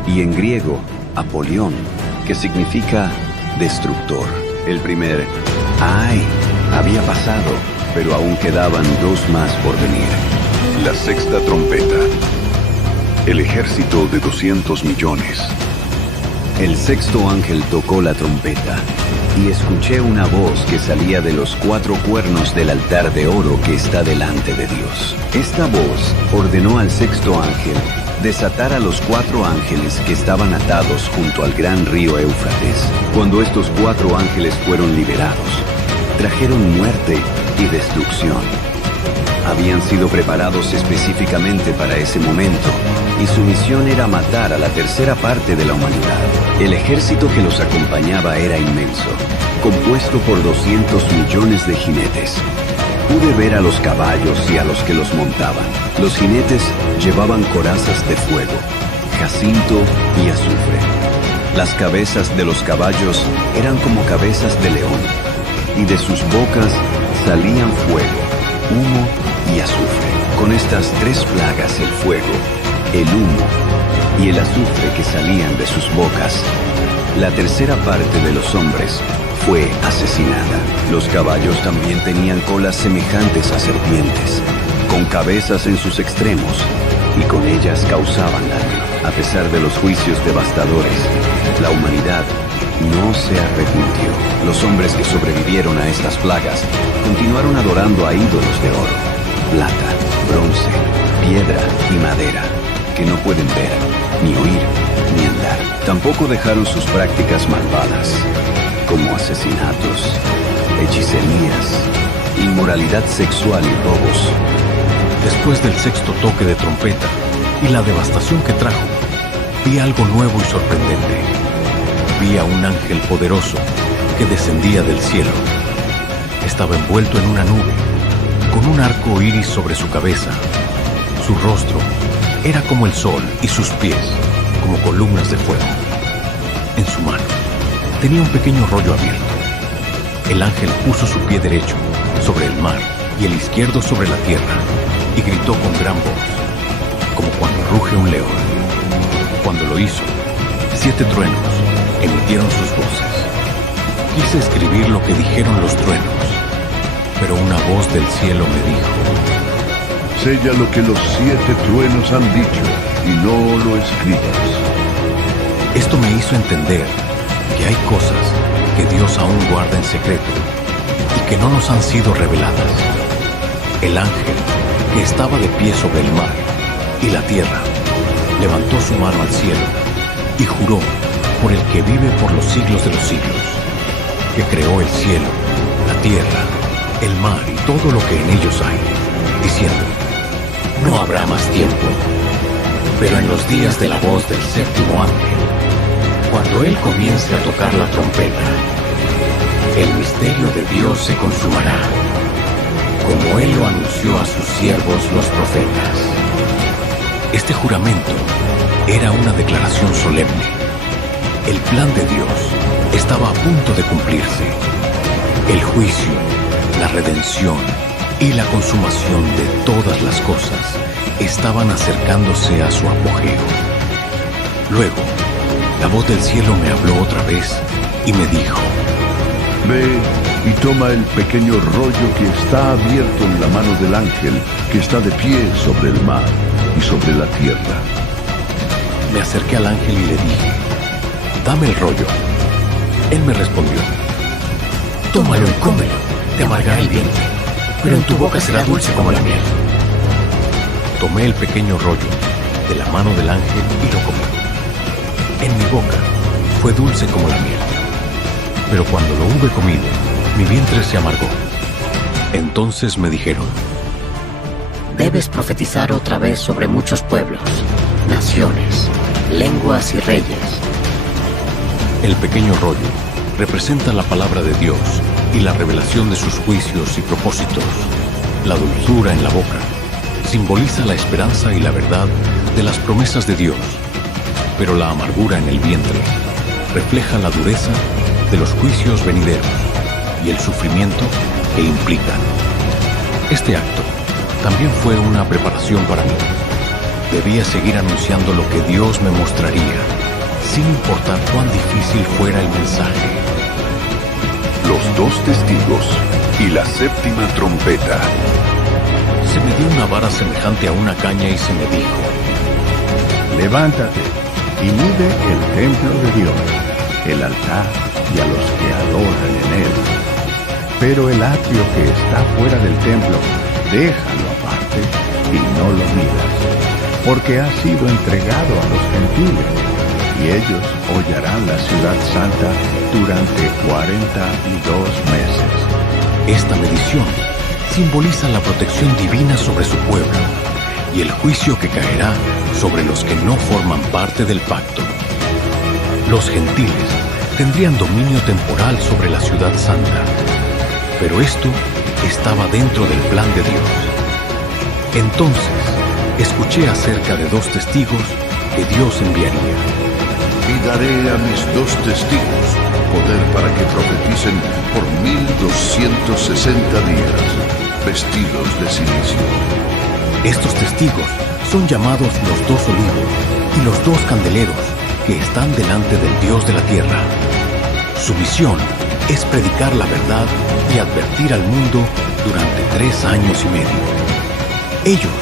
y en griego Apolión, que significa destructor. El primer ¡ay! Había pasado, pero aún quedaban 2 más por venir. La sexta trompeta, el ejército de 200 millones. El sexto ángel tocó la trompeta, y escuché una voz que salía de los 4 cuernos del altar de oro que está delante de Dios. Esta voz ordenó al sexto ángel desatar a los 4 ángeles que estaban atados junto al gran río Éufrates. Cuando estos 4 ángeles fueron liberados, trajeron muerte y destrucción. Habían sido preparados específicamente para ese momento, y su misión era matar a la tercera parte de la humanidad. El ejército que los acompañaba era inmenso, compuesto por 200 millones de jinetes. Pude ver a los caballos y a los que los montaban. Los jinetes llevaban corazas de fuego, jacinto y azufre. Las cabezas de los caballos eran como cabezas de león, y de sus bocas salían fuego, humo y azufre. Con estas 3 plagas, el fuego, el humo y el azufre que salían de sus bocas, la tercera parte de los hombres fue asesinada. Los caballos también tenían colas semejantes a serpientes, con cabezas en sus extremos, y con ellas causaban daño. A pesar de los juicios devastadores, la humanidad no se arrepintió. Los hombres que sobrevivieron a estas plagas continuaron adorando a ídolos de oro, plata, bronce, piedra y madera, que no pueden ver, ni oír, ni andar. Tampoco dejaron sus prácticas malvadas, como asesinatos, hechicerías, inmoralidad sexual y robos. Después del 6º toque de trompeta y la devastación que trajo, vi algo nuevo y sorprendente. Vi a un ángel poderoso que descendía del cielo. Estaba envuelto en una nube, con un arco iris sobre su cabeza. Su rostro era como el sol y sus pies como columnas de fuego. En su mano tenía un pequeño rollo abierto. El ángel puso su pie derecho sobre el mar y el izquierdo sobre la tierra, y gritó con gran voz, como cuando ruge un león. Cuando lo hizo, 7 truenos emitieron sus voces. Quise escribir lo que dijeron los truenos, pero una voz del cielo me dijo: sella lo que los 7 truenos han dicho y no lo escribas. Esto me hizo entender que hay cosas que Dios aún guarda en secreto y que no nos han sido reveladas. El ángel que estaba de pie sobre el mar y la tierra levantó su mano al cielo y juró por el que vive por los siglos de los siglos, que creó el cielo, la tierra, el mar y todo lo que en ellos hay, diciendo: no habrá más tiempo, pero en los días de la voz del 7º ángel, cuando él comience a tocar la trompeta, el misterio de Dios se consumará, como él lo anunció a sus siervos los profetas. Este juramento era una declaración solemne. El plan de Dios estaba a punto de cumplirse. El juicio, la redención y la consumación de todas las cosas estaban acercándose a su apogeo. Luego, la voz del cielo me habló otra vez y me dijo: ve y toma el pequeño rollo que está abierto en la mano del ángel que está de pie sobre el mar y sobre la tierra. Me acerqué al ángel y le dije: dame el rollo. Él me respondió: tómalo y cómelo, te amargará el vientre, pero en tu boca será dulce como la miel. Tomé el pequeño rollo de la mano del ángel y lo comí. En mi boca fue dulce como la miel, pero cuando lo hube comido, mi vientre se amargó. Entonces me dijeron: debes profetizar otra vez sobre muchos pueblos, naciones, lenguas y reyes. El pequeño rollo representa la palabra de Dios y la revelación de sus juicios y propósitos. La dulzura en la boca simboliza la esperanza y la verdad de las promesas de Dios, pero la amargura en el vientre refleja la dureza de los juicios venideros y el sufrimiento que implican. Este acto también fue una preparación para mí. Debía seguir anunciando lo que Dios me mostraría, sin importar cuán difícil fuera el mensaje. Los 2 testigos y la 7ª trompeta. Se me dio una vara semejante a una caña y se me dijo: levántate y mide el templo de Dios, el altar y a los que adoran en él. Pero el atrio que está fuera del templo, déjalo aparte y no lo midas. porque ha sido entregado a los gentiles, y ellos hollarán la ciudad santa durante 42 meses. Esta medición simboliza la protección divina sobre su pueblo y el juicio que caerá sobre los que no forman parte del pacto. Los gentiles tendrían dominio temporal sobre la ciudad santa, pero esto estaba dentro del plan de Dios. Entonces, escuché acerca de 2 testigos que Dios enviaría. Y daré a mis 2 testigos poder para que profeticen por 1260 días, vestidos de silicio. Estos testigos son llamados los 2 olivos y los 2 candeleros que están delante del Dios de la tierra. Su misión es predicar la verdad y advertir al mundo durante 3 años y medio. Ellos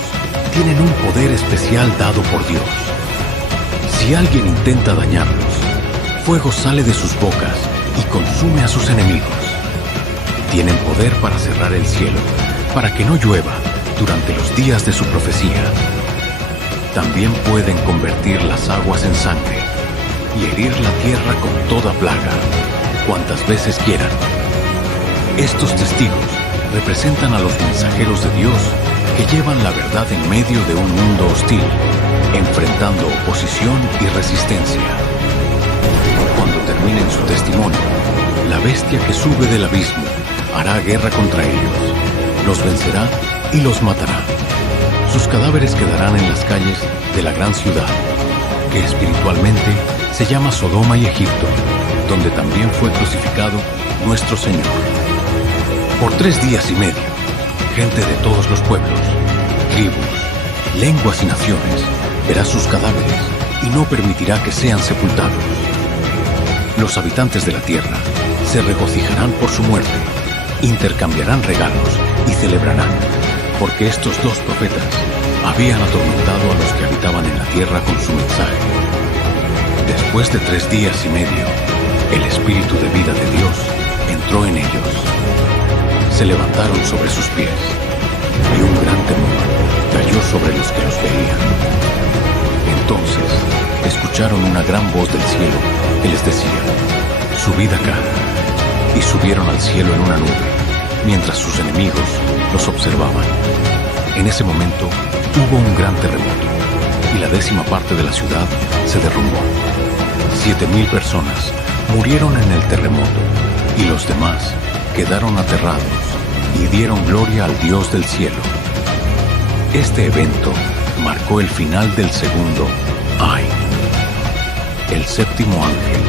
tienen un poder especial dado por Dios. Si alguien intenta dañarlos, fuego sale de sus bocas y consume a sus enemigos. Tienen poder para cerrar el cielo, para que no llueva durante los días de su profecía. También pueden convertir las aguas en sangre y herir la tierra con toda plaga, cuantas veces quieran. Estos testigos representan a los mensajeros de Dios que llevan la verdad en medio de un mundo hostil, enfrentando oposición y resistencia. Cuando terminen su testimonio, la bestia que sube del abismo hará guerra contra ellos, los vencerá y los matará. Sus cadáveres quedarán en las calles de la gran ciudad, que espiritualmente se llama Sodoma y Egipto, donde también fue crucificado nuestro Señor. Por 3 días y medio, gente de todos los pueblos, tribus, lenguas y naciones verá sus cadáveres y no permitirá que sean sepultados. Los habitantes de la tierra se regocijarán por su muerte, intercambiarán regalos y celebrarán, porque estos 2 profetas habían atormentado a los que habitaban en la tierra con su mensaje. Después de 3 días y medio, el Espíritu de vida de Dios entró en ellos. Se levantaron sobre sus pies, y un gran temor cayó sobre los que los veían. Entonces escucharon una gran voz del cielo que les decía: «Subid acá», y subieron al cielo en una nube, mientras sus enemigos los observaban. En ese momento hubo un gran terremoto, y la 10ª parte de la ciudad se derrumbó. 7,000 personas murieron en el terremoto, y los demás quedaron aterrados y dieron gloria al Dios del cielo. Este evento marcó el final del segundo Ay. El 7º ángel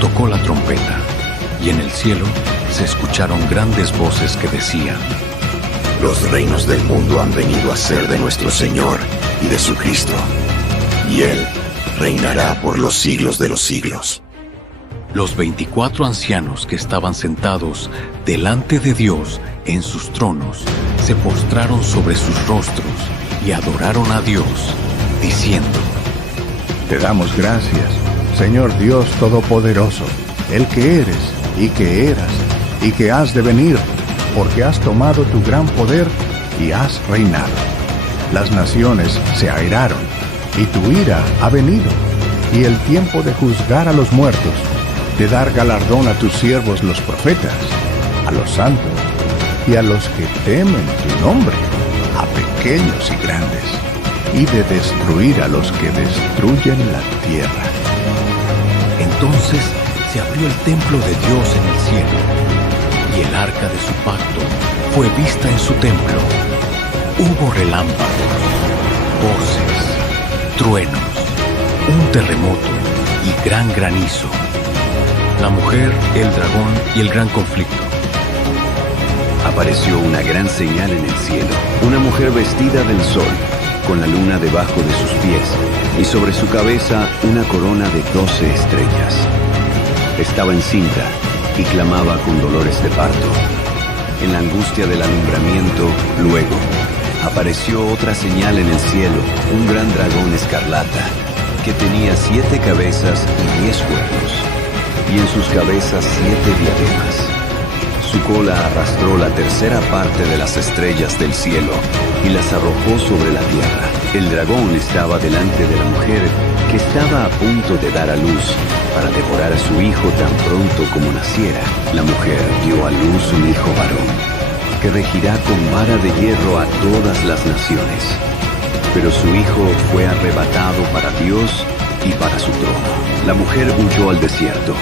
tocó la trompeta, y en el cielo se escucharon grandes voces que decían: Los reinos del mundo han venido a ser de nuestro Señor y de su Cristo, y Él reinará por los siglos de los siglos. Los 24 ancianos que estaban sentados delante de Dios en sus tronos se postraron sobre sus rostros y adoraron a Dios, diciendo: Te damos gracias, Señor Dios Todopoderoso, el que eres y que eras y que has de venir, porque has tomado tu gran poder y has reinado. Las naciones se airaron y tu ira ha venido, y el tiempo de juzgar a los muertos, de dar galardón a tus siervos los profetas, a los santos y a los que temen tu nombre, a pequeños y grandes, y de destruir a los que destruyen la tierra. Entonces se abrió el templo de Dios en el cielo, y el arca de su pacto fue vista en su templo. Hubo relámpagos, voces, truenos, un terremoto y gran granizo. La mujer, el dragón y el gran conflicto. Apareció una gran señal en el cielo, una mujer vestida del sol, con la luna debajo de sus pies, y sobre su cabeza una corona de 12 estrellas. Estaba encinta y clamaba con dolores de parto. En la angustia del alumbramiento, luego, apareció otra señal en el cielo, un gran dragón escarlata, que tenía 7 cabezas y 10 cuernos, y en sus cabezas 7 diademas. Su cola arrastró la tercera parte de las estrellas del cielo y las arrojó sobre la tierra. El dragón estaba delante de la mujer que estaba a punto de dar a luz para devorar a su hijo tan pronto como naciera. La mujer dio a luz un hijo varón que regirá con vara de hierro a todas las naciones. Pero su hijo fue arrebatado para Dios y para su trono. La mujer huyó al desierto,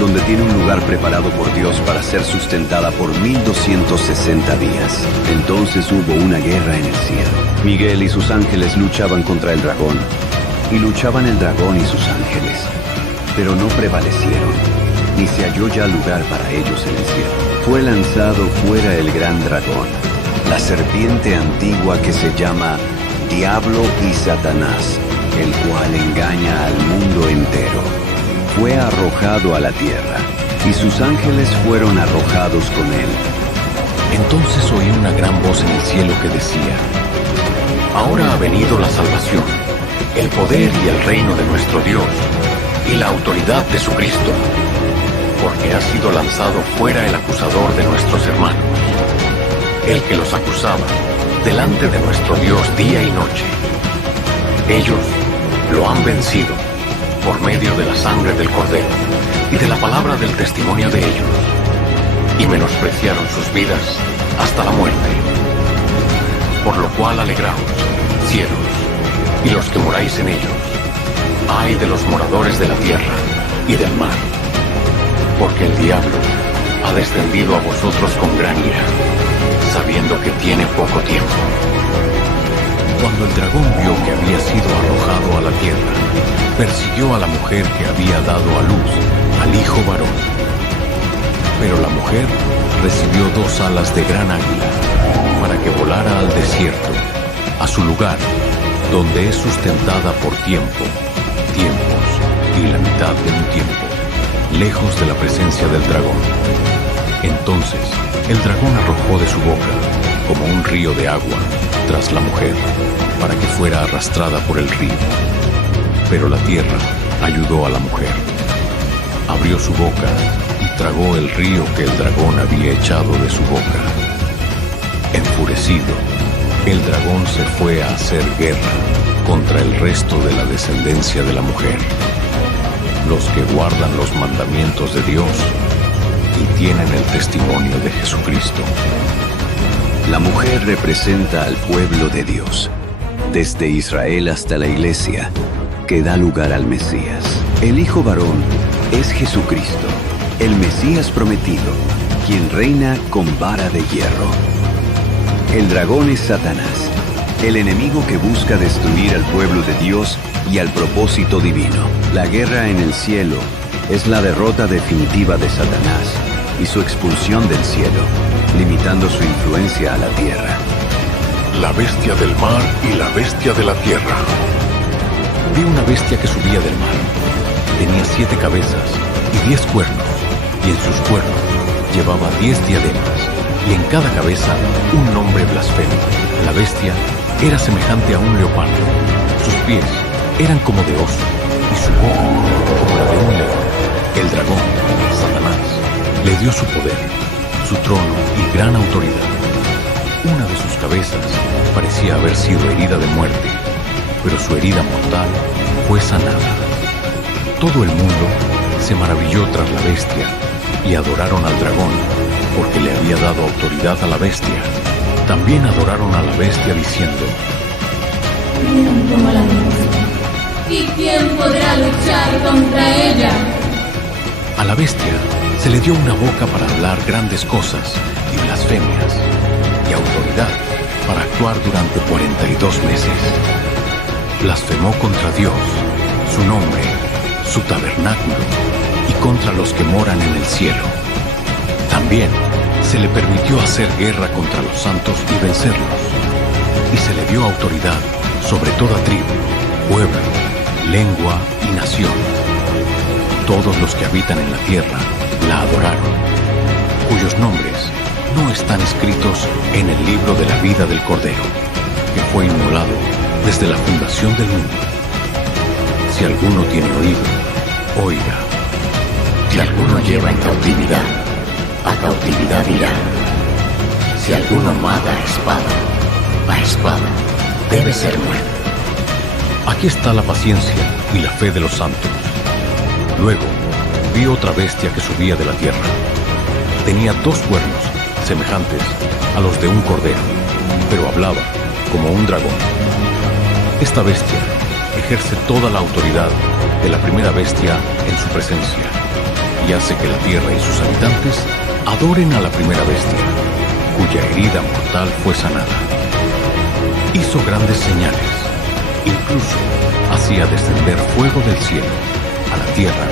donde tiene un lugar preparado por Dios para ser sustentada por 1260 días. Entonces hubo una guerra en el cielo. Miguel y sus ángeles luchaban contra el dragón, y luchaban el dragón y sus ángeles, pero no prevalecieron, ni se halló ya lugar para ellos en el cielo. Fue lanzado fuera el gran dragón, la serpiente antigua que se llama Diablo y Satanás, el cual engaña al mundo entero. Fue arrojado a la tierra, y sus ángeles fueron arrojados con él. Entonces oí una gran voz en el cielo que decía: Ahora ha venido la salvación, el poder y el reino de nuestro Dios, y la autoridad de su Cristo, porque ha sido lanzado fuera el acusador de nuestros hermanos, el que los acusaba delante de nuestro Dios día y noche. Ellos lo han vencido por medio de la sangre del Cordero y de la palabra del testimonio de ellos, y menospreciaron sus vidas hasta la muerte. Por lo cual alegraos, cielos, y los que moráis en ellos. Ay de los moradores de la tierra y del mar, porque el diablo ha descendido a vosotros con gran ira, sabiendo que tiene poco tiempo. Cuando el dragón vio que había sido arrojado a la tierra, persiguió a la mujer que había dado a luz al hijo varón. Pero la mujer recibió 2 alas de gran águila para que volara al desierto, a su lugar, donde es sustentada por tiempos y la mitad de un tiempo, lejos de la presencia del dragón. Entonces el dragón arrojó de su boca como un río de agua tras la mujer, para que fuera arrastrada por el río. Pero la tierra ayudó a la mujer. Abrió su boca y tragó el río que el dragón había echado de su boca. Enfurecido, el dragón se fue a hacer guerra contra el resto de la descendencia de la mujer, los que guardan los mandamientos de Dios y tienen el testimonio de Jesucristo. La mujer representa al pueblo de Dios, desde Israel hasta la iglesia, que da lugar al Mesías. El Hijo varón es Jesucristo, el Mesías prometido, quien reina con vara de hierro. El dragón es Satanás, el enemigo que busca destruir al pueblo de Dios y al propósito divino. La guerra en el cielo es la derrota definitiva de Satanás y su expulsión del cielo, limitando su influencia a la tierra. La bestia del mar y la bestia de la tierra. Vi una bestia que subía del mar. Tenía 7 cabezas y 10 cuernos, y en sus cuernos llevaba 10 diademas, y en cada cabeza un nombre blasfemo. La bestia era semejante a un leopardo. Sus pies eran como de oso, y su boca como la de un león. El dragón, Satanás, le dio su poder, su trono y gran autoridad. Una de sus cabezas parecía haber sido herida de muerte, pero su herida mortal fue sanada. Todo el mundo se maravilló tras la bestia y adoraron al dragón, porque le había dado autoridad a la bestia. También adoraron a la bestia diciendo: ¿Quién toma la bestia? ¿Y quién podrá luchar contra ella? A la bestia se le dio una boca para hablar grandes cosas y blasfemias, y autoridad para actuar durante 42 meses. Blasfemó contra Dios, su nombre, su tabernáculo, y contra los que moran en el cielo. También se le permitió hacer guerra contra los santos y vencerlos, y se le dio autoridad sobre toda tribu, pueblo, lengua y nación. Todos los que habitan en la tierra la adoraron, cuyos nombres no están escritos en el libro de la vida del Cordero, que fue inmolado desde la fundación del mundo. Si alguno tiene oído, oiga. Si alguno lleva en cautividad, a cautividad irá. Si alguno mata a espada debe ser muerto. Aquí está la paciencia y la fe de los santos. Luego vi otra bestia que subía de la tierra. Tenía 2 cuernos semejantes a los de un cordero, pero hablaba como un dragón. Esta bestia ejerce toda la autoridad de la primera bestia en su presencia y hace que la tierra y sus habitantes adoren a la primera bestia, cuya herida mortal fue sanada. Hizo grandes señales, incluso hacía descender fuego del cielo a la tierra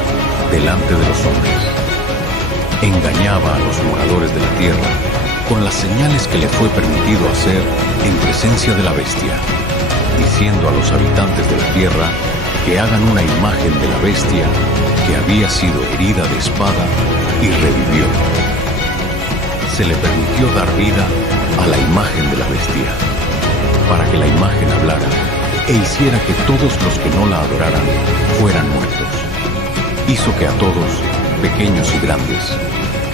delante de los hombres. Engañaba a los moradores de la tierra con las señales que le fue permitido hacer en presencia de la bestia, diciendo a los habitantes de la tierra que hagan una imagen de la bestia que había sido herida de espada y revivió. Se le permitió dar vida a la imagen de la bestia, para que la imagen hablara e hiciera que todos los que no la adoraran fueran muertos. Hizo que a todos, pequeños y grandes,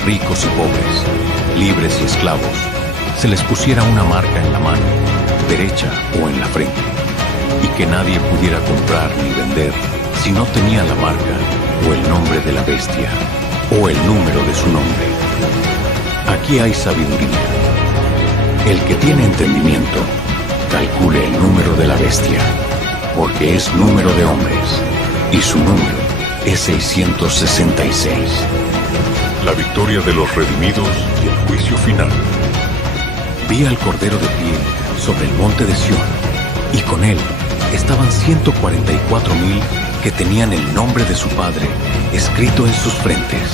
ricos y pobres, libres y esclavos, se les pusiera una marca en la mano, derecha o en la frente, y que nadie pudiera comprar ni vender si no tenía la marca o el nombre de la bestia o el número de su nombre. Aquí hay sabiduría. El que tiene entendimiento, calcule el número de la bestia, porque es número de hombres, y su número es 666. La victoria de los redimidos y el juicio final. Vi al Cordero de pie sobre el monte de Sión, y con él estaban 144,000 que tenían el nombre de su Padre escrito en sus frentes.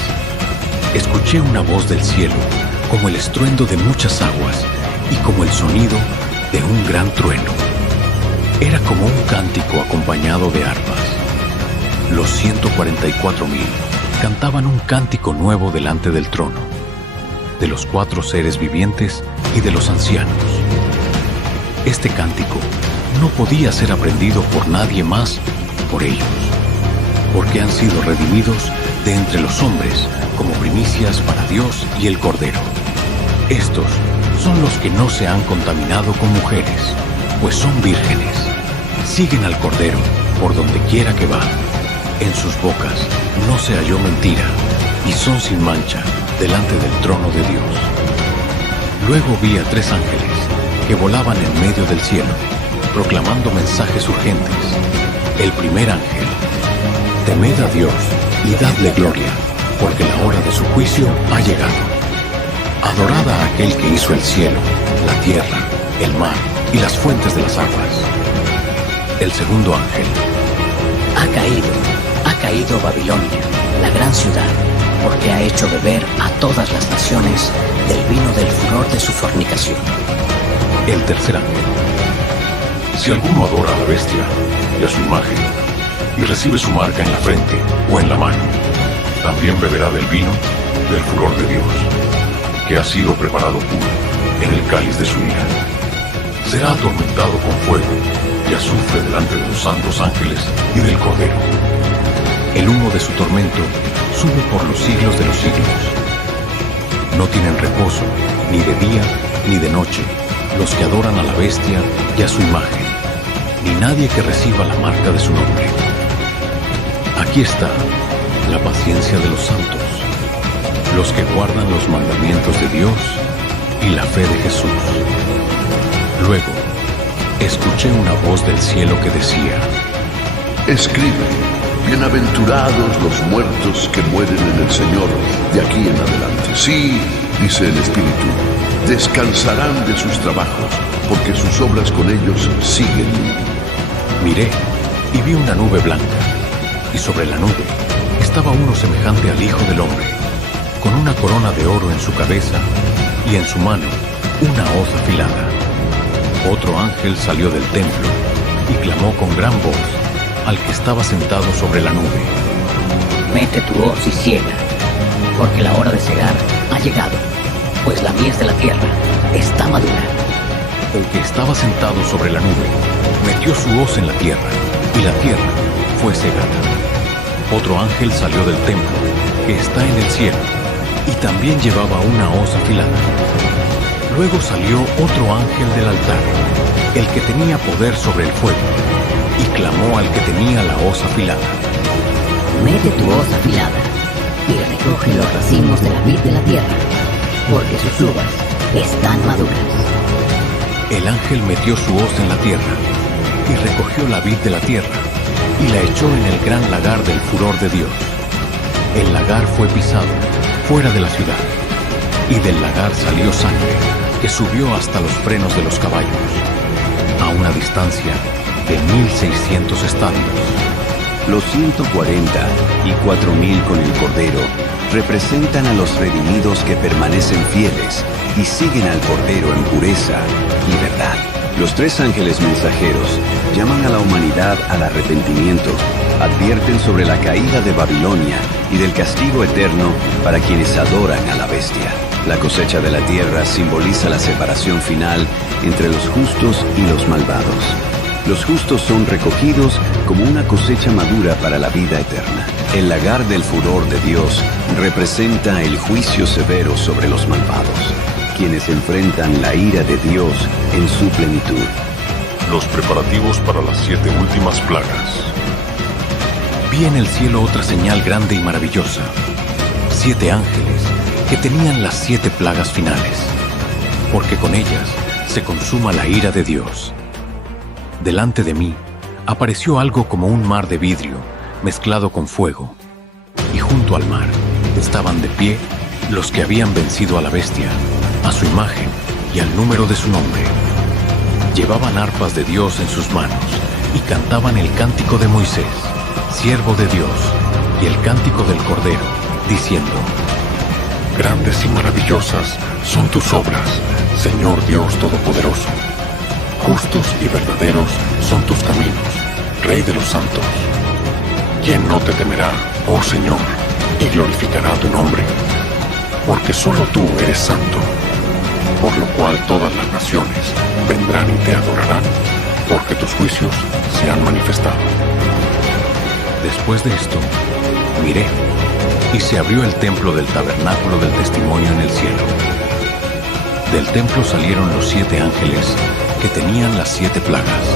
Escuché una voz del cielo, como el estruendo de muchas aguas, y como el sonido de un gran trueno. Era como un cántico acompañado de arpas. Los 144,000 cantaban un cántico nuevo delante del trono, de los 4 seres vivientes y de los ancianos. Este cántico no podía ser aprendido por nadie más por ellos, porque han sido redimidos de entre los hombres como primicias para Dios y el Cordero. Estos son los que no se han contaminado con mujeres, pues son vírgenes. Siguen al Cordero por donde quiera que va. En sus bocas no se halló mentira, y son sin mancha delante del trono de Dios. Luego vi a 3 ángeles que volaban en medio del cielo, proclamando mensajes urgentes. El primer ángel: temed a Dios y dadle gloria, porque la hora de su juicio ha llegado. Adorad a aquel que hizo el cielo, la tierra, el mar y las fuentes de las aguas. El segundo ángel: Ha caído Babilonia, la gran ciudad, porque ha hecho beber a todas las naciones del vino del furor de su fornicación. El tercer ángel: si alguno adora a la bestia y a su imagen, y recibe su marca en la frente o en la mano, también beberá del vino del furor de Dios, que ha sido preparado puro en el cáliz de su ira. Será atormentado con fuego y azufre delante de los santos ángeles y del Cordero. El humo de su tormento sube por los siglos de los siglos. No tienen reposo, ni de día ni de noche, los que adoran a la bestia y a su imagen, ni nadie que reciba la marca de su nombre. Aquí está la paciencia de los santos, los que guardan los mandamientos de Dios y la fe de Jesús. Luego, escuché una voz del cielo que decía: escribe, bienaventurados los muertos que mueren en el Señor de aquí en adelante. Sí, dice el Espíritu, descansarán de sus trabajos, porque sus obras con ellos siguen. Miré y vi una nube blanca, y sobre la nube estaba uno semejante al Hijo del Hombre, con una corona de oro en su cabeza y en su mano una hoz afilada. Otro ángel salió del templo y clamó con gran voz al que estaba sentado sobre la nube: Mete tu hoz y ciega, porque la hora de cegar ha llegado, pues la mies de la tierra está madura. El que estaba sentado sobre la nube metió su hoz en la tierra, y la tierra fue cegada. Otro ángel salió del templo, que está en el cielo, y también llevaba una hoz afilada. Luego salió otro ángel del altar, el que tenía poder sobre el fuego, y clamó al que tenía la hoz afilada: Mete tu hoz afilada y recoge los racimos de la vid de la tierra, porque sus uvas están maduras. El ángel metió su hoz en la tierra y recogió la vid de la tierra y la echó en el gran lagar del furor de Dios. El lagar fue pisado fuera de la ciudad, y del lagar salió sangre que subió hasta los frenos de los caballos, a una distancia de 1,600 estadios. Los 140 y 4,000 con el Cordero representan a los redimidos que permanecen fieles y siguen al Cordero en pureza y verdad. Los 3 ángeles mensajeros llaman a la humanidad al arrepentimiento, advierten sobre la caída de Babilonia y del castigo eterno para quienes adoran a la bestia. La cosecha de la tierra simboliza la separación final entre los justos y los malvados. Los justos son recogidos como una cosecha madura para la vida eterna. El lagar del furor de Dios representa el juicio severo sobre los malvados, quienes enfrentan la ira de Dios en su plenitud. Los preparativos para las 7 últimas plagas. Vi en el cielo otra señal grande y maravillosa: 7 ángeles que tenían las 7 plagas finales, porque con ellas se consuma la ira de Dios. Delante de mí apareció algo como un mar de vidrio mezclado con fuego, y junto al mar estaban de pie los que habían vencido a la bestia, a su imagen y al número de su nombre. Llevaban arpas de Dios en sus manos y cantaban el cántico de Moisés, siervo de Dios, y el cántico del Cordero, diciendo: Grandes y maravillosas son tus obras, Señor Dios Todopoderoso. Justos y verdaderos son tus caminos, Rey de los santos. ¿Quién no te temerá, oh Señor, y glorificará tu nombre? Porque solo tú eres santo, por lo cual todas las naciones vendrán y te adorarán, porque tus juicios se han manifestado. Después de esto, miré, y se abrió el templo del tabernáculo del testimonio en el cielo. Del templo salieron los 7 ángeles que tenían las 7 plagas,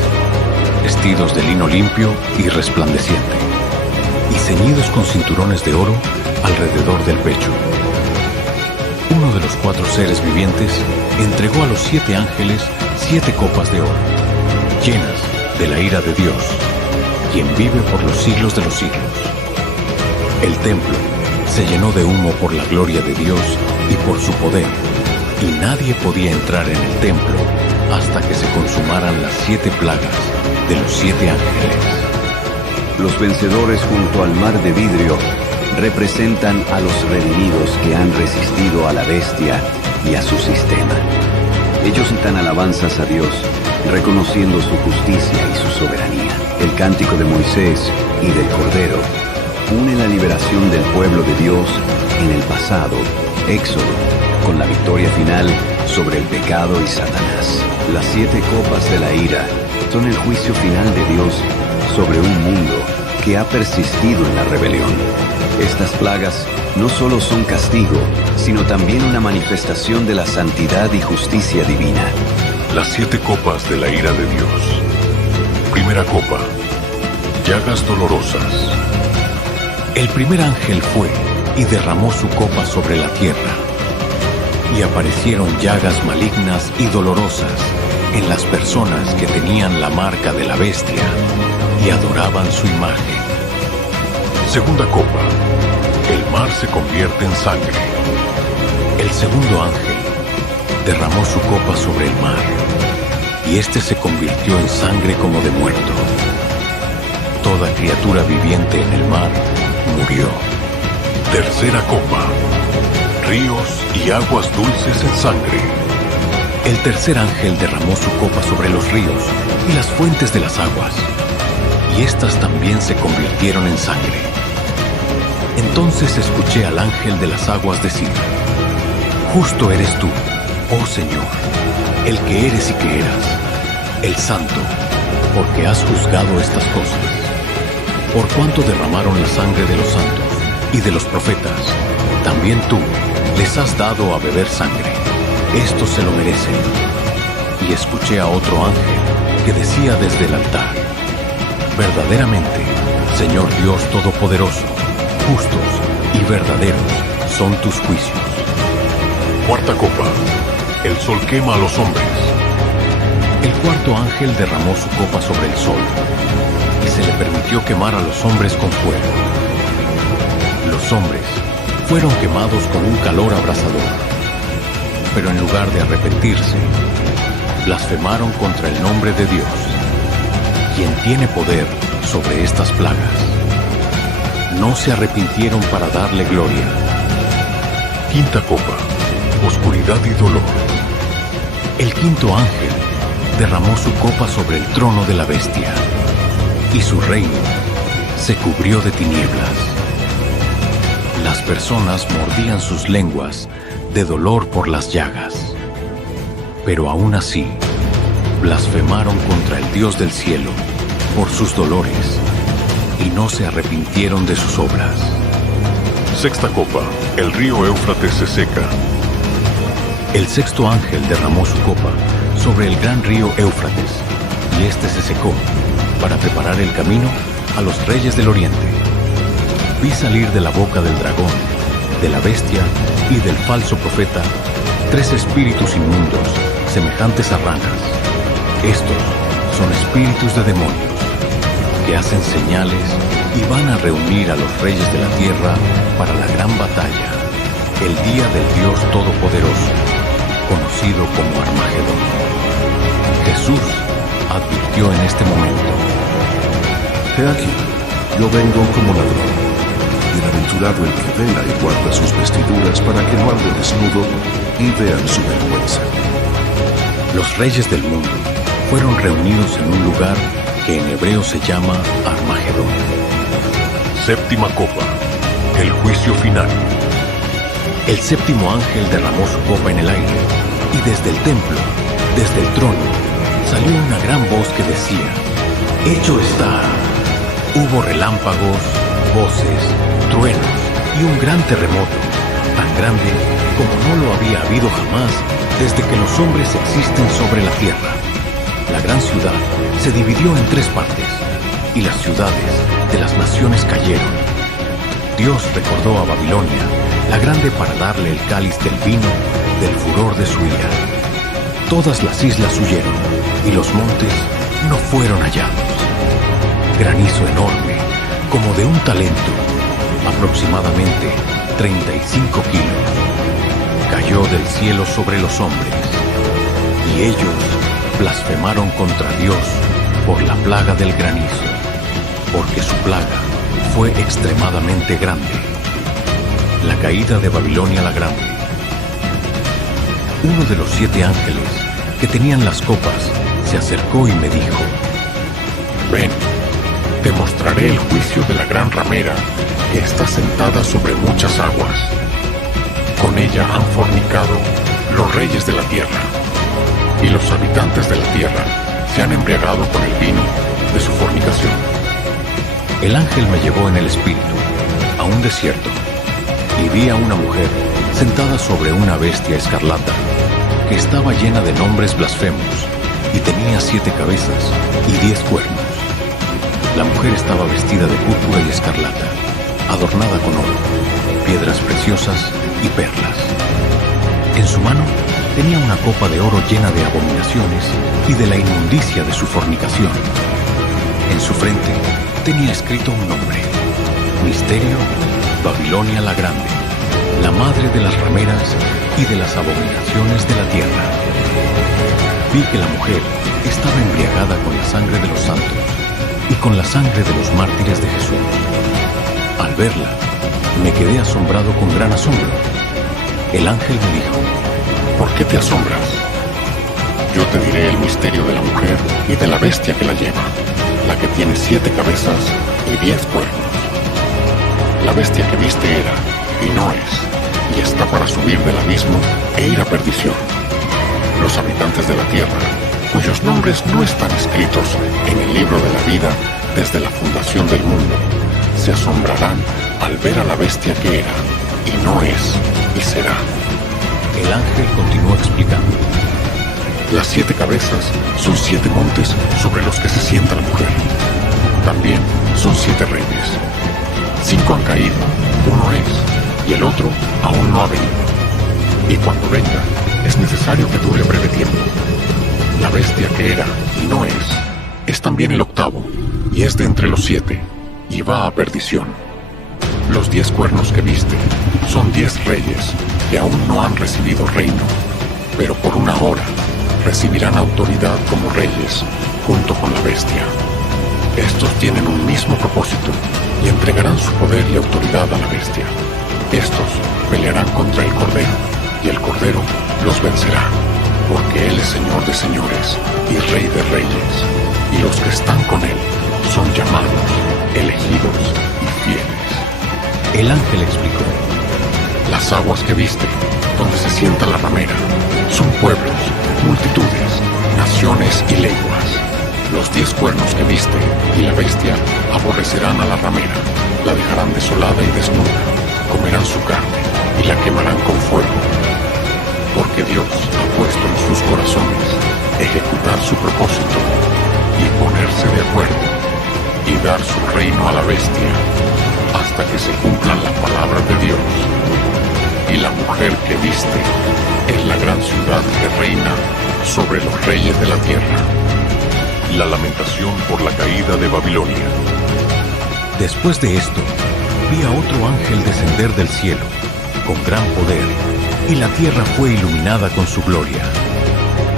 vestidos de lino limpio y resplandeciente, y ceñidos con cinturones de oro alrededor del pecho. Uno de los 4 seres vivientes entregó a los 7 ángeles 7 copas de oro, llenas de la ira de Dios, quien vive por los siglos de los siglos. El templo se llenó de humo por la gloria de Dios y por su poder, y nadie podía entrar en el templo hasta que se consumaran las 7 plagas de los 7 ángeles. Los vencedores junto al mar de vidrio representan a los redimidos que han resistido a la bestia y a su sistema. Ellos dan alabanzas a Dios, reconociendo su justicia y su soberanía. El cántico de Moisés y del Cordero une la liberación del pueblo de Dios en el pasado, Éxodo, con la victoria final sobre el pecado y Satanás. Las 7 copas de la ira son el juicio final de Dios sobre un mundo que ha persistido en la rebelión. Estas plagas no solo son castigo, sino también una manifestación de la santidad y justicia divina. Las 7 copas de la ira de Dios. Primera copa: llagas dolorosas. El primer ángel fue y derramó su copa sobre la tierra, y aparecieron llagas malignas y dolorosas en las personas que tenían la marca de la bestia y adoraban su imagen. Segunda copa: el mar se convierte en sangre. El segundo ángel derramó su copa sobre el mar, y éste se convirtió en sangre como de muerto. Toda criatura viviente en el mar murió. Tercera copa: ríos y aguas dulces en sangre. El tercer ángel derramó su copa sobre los ríos y las fuentes de las aguas, y éstas también se convirtieron en sangre. Entonces escuché al ángel de las aguas decir: Justo eres tú, oh Señor, el que eres y que eras, el Santo, porque has juzgado estas cosas. Por cuanto derramaron la sangre de los santos y de los profetas, también tú les has dado a beber sangre. Estos se lo merecen. Y escuché a otro ángel que decía desde el altar: verdaderamente, Señor Dios Todopoderoso, justos y verdaderos son tus juicios. Cuarta copa. El sol quema a los hombres. El cuarto ángel derramó su copa sobre el sol y se le permitió quemar a los hombres con fuego. Los hombres fueron quemados con un calor abrasador, pero en lugar de arrepentirse, blasfemaron contra el nombre de Dios, quien tiene poder sobre estas plagas. No se arrepintieron para darle gloria. Quinta copa. Oscuridad y dolor. El quinto ángel derramó su copa sobre el trono de la bestia, y su reino se cubrió de tinieblas. Las personas mordían sus lenguas de dolor por las llagas, pero aún así blasfemaron contra el Dios del cielo por sus dolores y no se arrepintieron de sus obras. Sexta copa. El río Éufrates se seca. El sexto ángel derramó su copa sobre el gran río Éufrates, y éste se secó para preparar el camino a los reyes del oriente. Vi salir de la boca del dragón, de la bestia y del falso profeta 3 espíritus inmundos semejantes a ranas. Estos son espíritus de demonios que hacen señales y van a reunir a los reyes de la tierra para la gran batalla, el día del Dios Todopoderoso, conocido como Armagedón. Jesús advirtió en este momento: He aquí, yo vengo como ladrón. Bienaventurado el que vela y guarda sus vestiduras para que no ande desnudo y vean su vergüenza. Los reyes del mundo fueron reunidos en un lugar que en hebreo se llama Armagedón. Séptima copa. El juicio final. El séptimo ángel derramó su copa en el aire, y desde el templo, desde el trono, salió una gran voz que decía: hecho está. Hubo relámpagos, voces, truenos y un gran terremoto, tan grande como no lo había habido jamás desde que los hombres existen sobre la tierra. La gran ciudad se dividió en 3 partes, y las ciudades de las naciones cayeron. Dios recordó a Babilonia, la grande, para darle el cáliz del vino del furor de su ira. Todas las islas huyeron, y los montes no fueron hallados. Granizo enorme, como de un talento, aproximadamente 35 kilos, cayó del cielo sobre los hombres, y ellos blasfemaron contra Dios por la plaga del granizo, porque su plaga fue extremadamente grande. La caída de Babilonia la Grande. Uno de los 7 ángeles que tenían las copas se acercó y me dijo: ven, te mostraré el juicio de la gran ramera que está sentada sobre muchas aguas. Con ella han fornicado los reyes de la tierra, y los habitantes de la tierra se han embriagado con el vino de su fornicación. El ángel me llevó en el espíritu a un desierto, y vi a una mujer sentada sobre una bestia escarlata que estaba llena de nombres blasfemos y tenía 7 cabezas y 10 cuernos. La mujer estaba vestida de púrpura y escarlata, adornada con oro, piedras preciosas y perlas. En su mano tenía una copa de oro llena de abominaciones y de la inmundicia de su fornicación. En su frente tenía escrito un nombre: Misterio, Babilonia la Grande, la madre de las rameras y de las abominaciones de la tierra. Vi que la mujer estaba embriagada con la sangre de los santos y con la sangre de los mártires de Jesús. Al verla, me quedé asombrado con gran asombro. El ángel me dijo: ¿por qué te asombras? Yo te diré el misterio de la mujer y de la bestia que la lleva, la que tiene 7 cabezas y 10 cuernos. La bestia que viste era, y no es, y está para subir del abismo e ir a perdición. Los habitantes de la tierra, cuyos nombres no están escritos en el libro de la vida desde la fundación del mundo, se asombrarán al ver a la bestia que era, y no es, y será. El ángel continuó explicando. Las 7 cabezas son 7 montes sobre los que se sienta la mujer. También son 7 reyes. 5 han caído, uno es, y el otro aún no ha venido. Y cuando venga, es necesario que dure breve tiempo. La bestia que era y no es también el octavo, y es de entre los 7, y va a perdición. Los 10 cuernos que viste son 10 reyes que aún no han recibido reino, pero por una hora recibirán autoridad como reyes junto con la bestia. Estos tienen un mismo propósito y entregarán su poder y autoridad a la bestia. Estos pelearán contra el Cordero, y el Cordero los vencerá, porque Él es Señor de señores y Rey de reyes, y los que están con Él son llamados, elegidos y fieles. El ángel explicó. Las aguas que viste, donde se sienta la ramera, son pueblos, multitudes, naciones y lenguas. Los 10 cuernos que viste y la bestia aborrecerán a la ramera, la dejarán desolada y desnuda, comerán su carne y la quemarán con fuego. Porque Dios ha puesto en sus corazones ejecutar su propósito y ponerse de acuerdo y dar su reino a la bestia hasta que se cumplan las palabras de Dios. Y la mujer que viste es la gran ciudad que reina sobre los reyes de la tierra. La lamentación por la caída de Babilonia. Después de esto, vi a otro ángel descender del cielo, con gran poder, y la tierra fue iluminada con su gloria.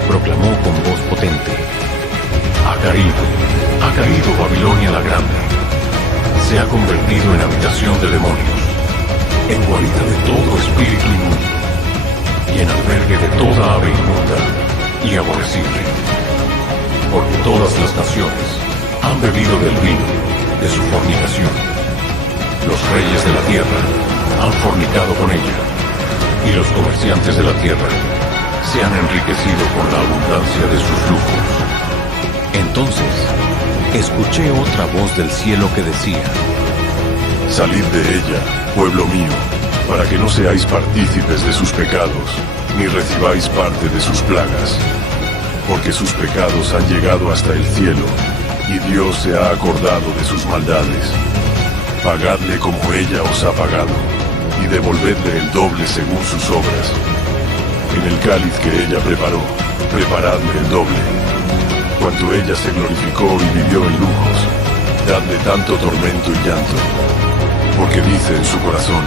Proclamó con voz potente: Ha caído Babilonia la grande. Se ha convertido en habitación de demonios, en guarida de todo espíritu inmundo, y en albergue de toda ave inmunda y aborrecible. Porque todas las naciones han bebido del vino de su fornicación. Los reyes de la tierra han fornicado con ella, y los comerciantes de la tierra se han enriquecido con la abundancia de sus lujos. Entonces, escuché otra voz del cielo que decía: Salid de ella, pueblo mío, para que no seáis partícipes de sus pecados, ni recibáis parte de sus plagas. Porque sus pecados han llegado hasta el cielo, y Dios se ha acordado de sus maldades. Pagadle como ella os ha pagado, y devolvedle el doble según sus obras. En el cáliz que ella preparó, preparadle el doble. Cuanto ella se glorificó y vivió en lujos, dadle tanto tormento y llanto. Porque dice en su corazón: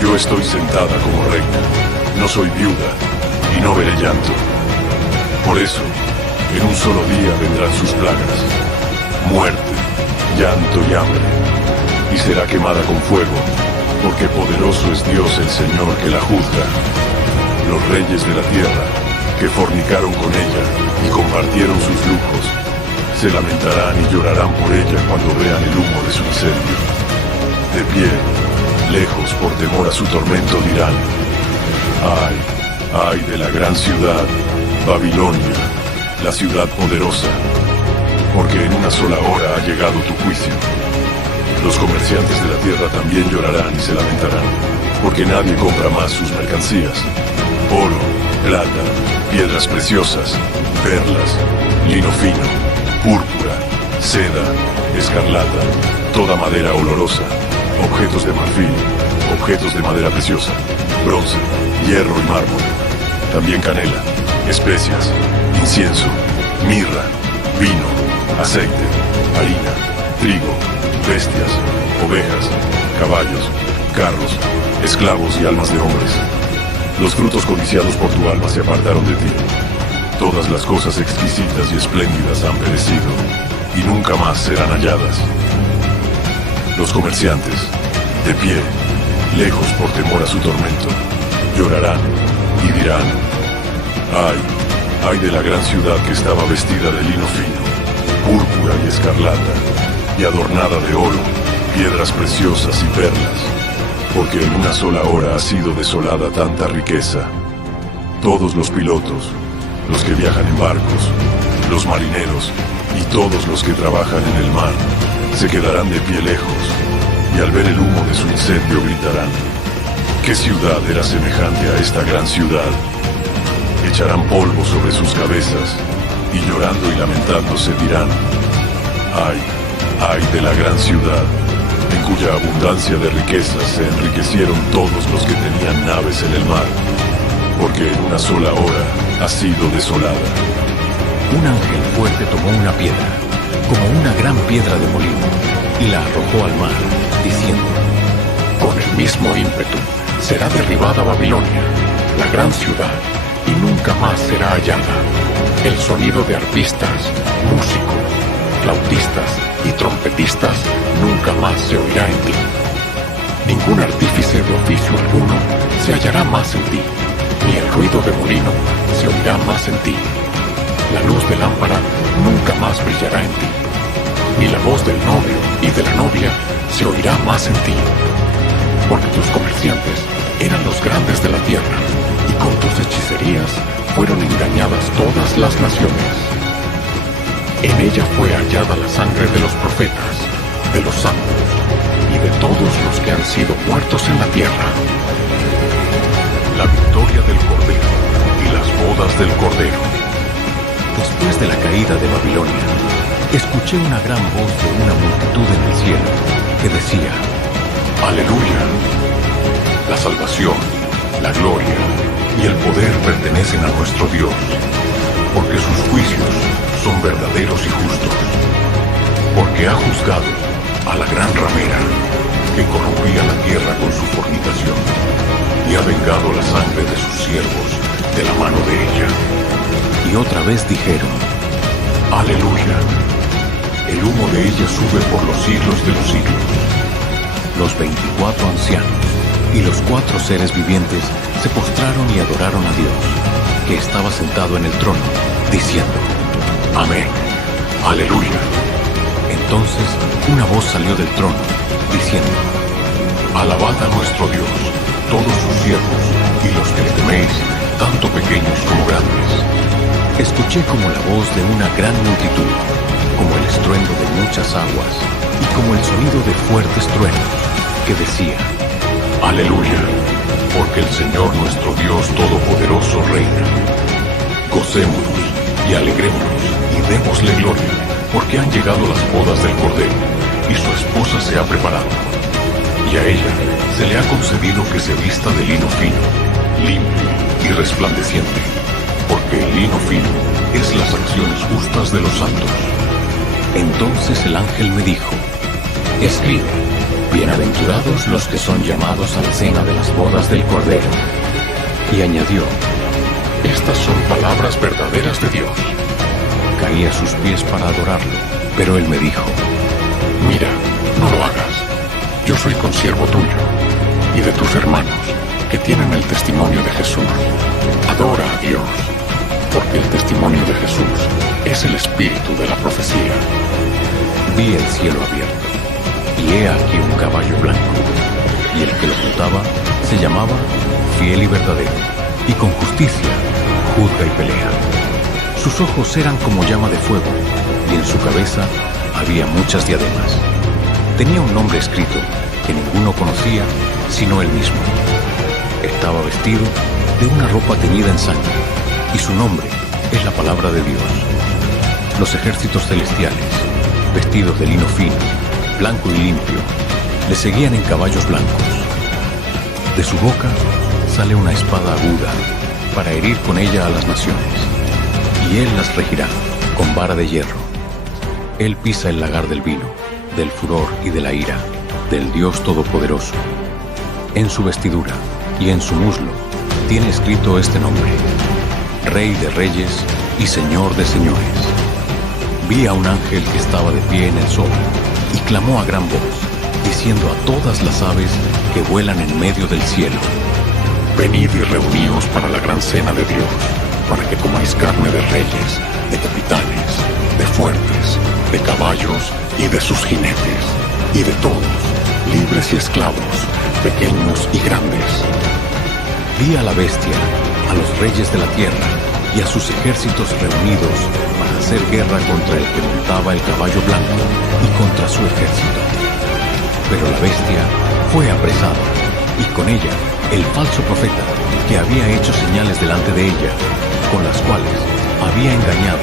Yo estoy sentada como reina, no soy viuda, y no veré llanto. Por eso, en un solo día vendrán sus plagas: muerte, llanto y hambre. Y será quemada con fuego, porque poderoso es Dios el Señor que la juzga. Los reyes de la tierra, que fornicaron con ella y compartieron sus lujos, se lamentarán y llorarán por ella cuando vean el humo de su incendio. De pie, lejos por temor a su tormento dirán: Ay, ay de la gran ciudad, Babilonia, la ciudad poderosa, porque en una sola hora ha llegado tu juicio. Los comerciantes de la tierra también llorarán y se lamentarán, porque nadie compra más sus mercancías: oro, plata, piedras preciosas, perlas, lino fino, púrpura, seda, escarlata, toda madera olorosa, objetos de marfil, objetos de madera preciosa, bronce, hierro y mármol, también canela, especias, incienso, mirra, vino, aceite, harina, trigo, bestias, ovejas, caballos, carros, esclavos y almas de hombres. Los frutos codiciados por tu alma se apartaron de ti. Todas las cosas exquisitas y espléndidas han perecido, y nunca más serán halladas. Los comerciantes, de pie, lejos por temor a su tormento, llorarán y dirán: Ay, ay de la gran ciudad que estaba vestida de lino fino, púrpura y escarlata, y adornada de oro, piedras preciosas y perlas, porque en una sola hora ha sido desolada tanta riqueza. Todos los pilotos, los que viajan en barcos, los marineros y todos los que trabajan en el mar, se quedarán de pie lejos, y al ver el humo de su incendio gritarán: ¿Qué ciudad era semejante a esta gran ciudad? Echarán polvo sobre sus cabezas y llorando y lamentándose dirán: ay, ay de la gran ciudad, en cuya abundancia de riquezas se enriquecieron todos los que tenían naves en el mar, porque en una sola hora ha sido desolada. Un ángel fuerte tomó una piedra, como una gran piedra de molino, y la arrojó al mar, diciendo: con el mismo ímpetu será derribada Babilonia, la gran ciudad, y nunca más será hallada. El sonido de arpistas, músicos, flautistas y trompetistas nunca más se oirá en ti. Ningún artífice de oficio alguno se hallará más en ti, ni el ruido de molino se oirá más en ti. La luz de lámpara nunca más brillará en ti, ni la voz del novio y de la novia se oirá más en ti. Porque tus comerciantes eran los grandes de la tierra, y con tus hechicerías fueron engañadas todas las naciones. En ella fue hallada la sangre de los profetas, de los santos y de todos los que han sido muertos en la tierra. La victoria del Cordero y las bodas del Cordero. Después de la caída de Babilonia, escuché una gran voz de una multitud en el cielo que decía: ¡Aleluya! La salvación, la gloria y el poder pertenecen a nuestro Dios, porque sus juicios son verdaderos y justos, porque ha juzgado a la gran ramera que corrompía la tierra con su fornicación y ha vengado la sangre de sus siervos de la mano de ella. Y otra vez dijeron: ¡Aleluya! El humo de ella sube por los siglos de los siglos. Los 24 ancianos y los 4 seres vivientes se postraron y adoraron a Dios, que estaba sentado en el trono, diciendo: Amén, aleluya. Entonces una voz salió del trono, diciendo: Alabad a nuestro Dios, todos sus siervos y los que le teméis, tanto pequeños como grandes. Escuché como la voz de una gran multitud, como el estruendo de muchas aguas y como el sonido de fuertes truenos, que decía: Aleluya, porque el Señor nuestro Dios Todopoderoso reina. Gocémonos y alegrémonos y démosle gloria, porque han llegado las bodas del Cordero y su esposa se ha preparado. Y a ella se le ha concedido que se vista de lino fino, limpio y resplandeciente, porque el lino fino es las acciones justas de los santos. Entonces el ángel me dijo: escribe: bienaventurados los que son llamados a la cena de las bodas del Cordero. Y añadió: estas son palabras verdaderas de Dios. Caí a sus pies para adorarlo, pero él me dijo: mira, no lo hagas. Yo soy consiervo tuyo y de tus hermanos que tienen el testimonio de Jesús. Adora a Dios, porque el testimonio de Jesús es el espíritu de la profecía. Vi el cielo abierto, y he aquí un caballo blanco, y el que lo montaba se llamaba Fiel y Verdadero, y con justicia juzga y pelea. Sus ojos eran como llama de fuego, y en su cabeza había muchas diademas. Tenía un nombre escrito que ninguno conocía sino él mismo. Estaba vestido de una ropa teñida en sangre, y su nombre es la palabra de Dios. Los ejércitos celestiales, vestidos de lino fino, blanco y limpio, le seguían en caballos blancos. De su boca sale una espada aguda para herir con ella a las naciones, y él las regirá con vara de hierro. Él pisa el lagar del vino, del furor y de la ira, del Dios Todopoderoso. En su vestidura y en su muslo tiene escrito este nombre: Rey de Reyes y Señor de Señores. Vi a un ángel que estaba de pie en el sol y clamó a gran voz, diciendo a todas las aves que vuelan en medio del cielo: venid y reuníos para la gran cena de Dios, para que comáis carne de reyes, de capitanes, de fuertes, de caballos y de sus jinetes, y de todos, libres y esclavos, pequeños y grandes. Vi a la bestia, a los reyes de la tierra y a sus ejércitos reunidos para hacer guerra contra el que montaba el caballo blanco y contra su ejército. Pero la bestia fue apresada, y con ella el falso profeta, que había hecho señales delante de ella, con las cuales había engañado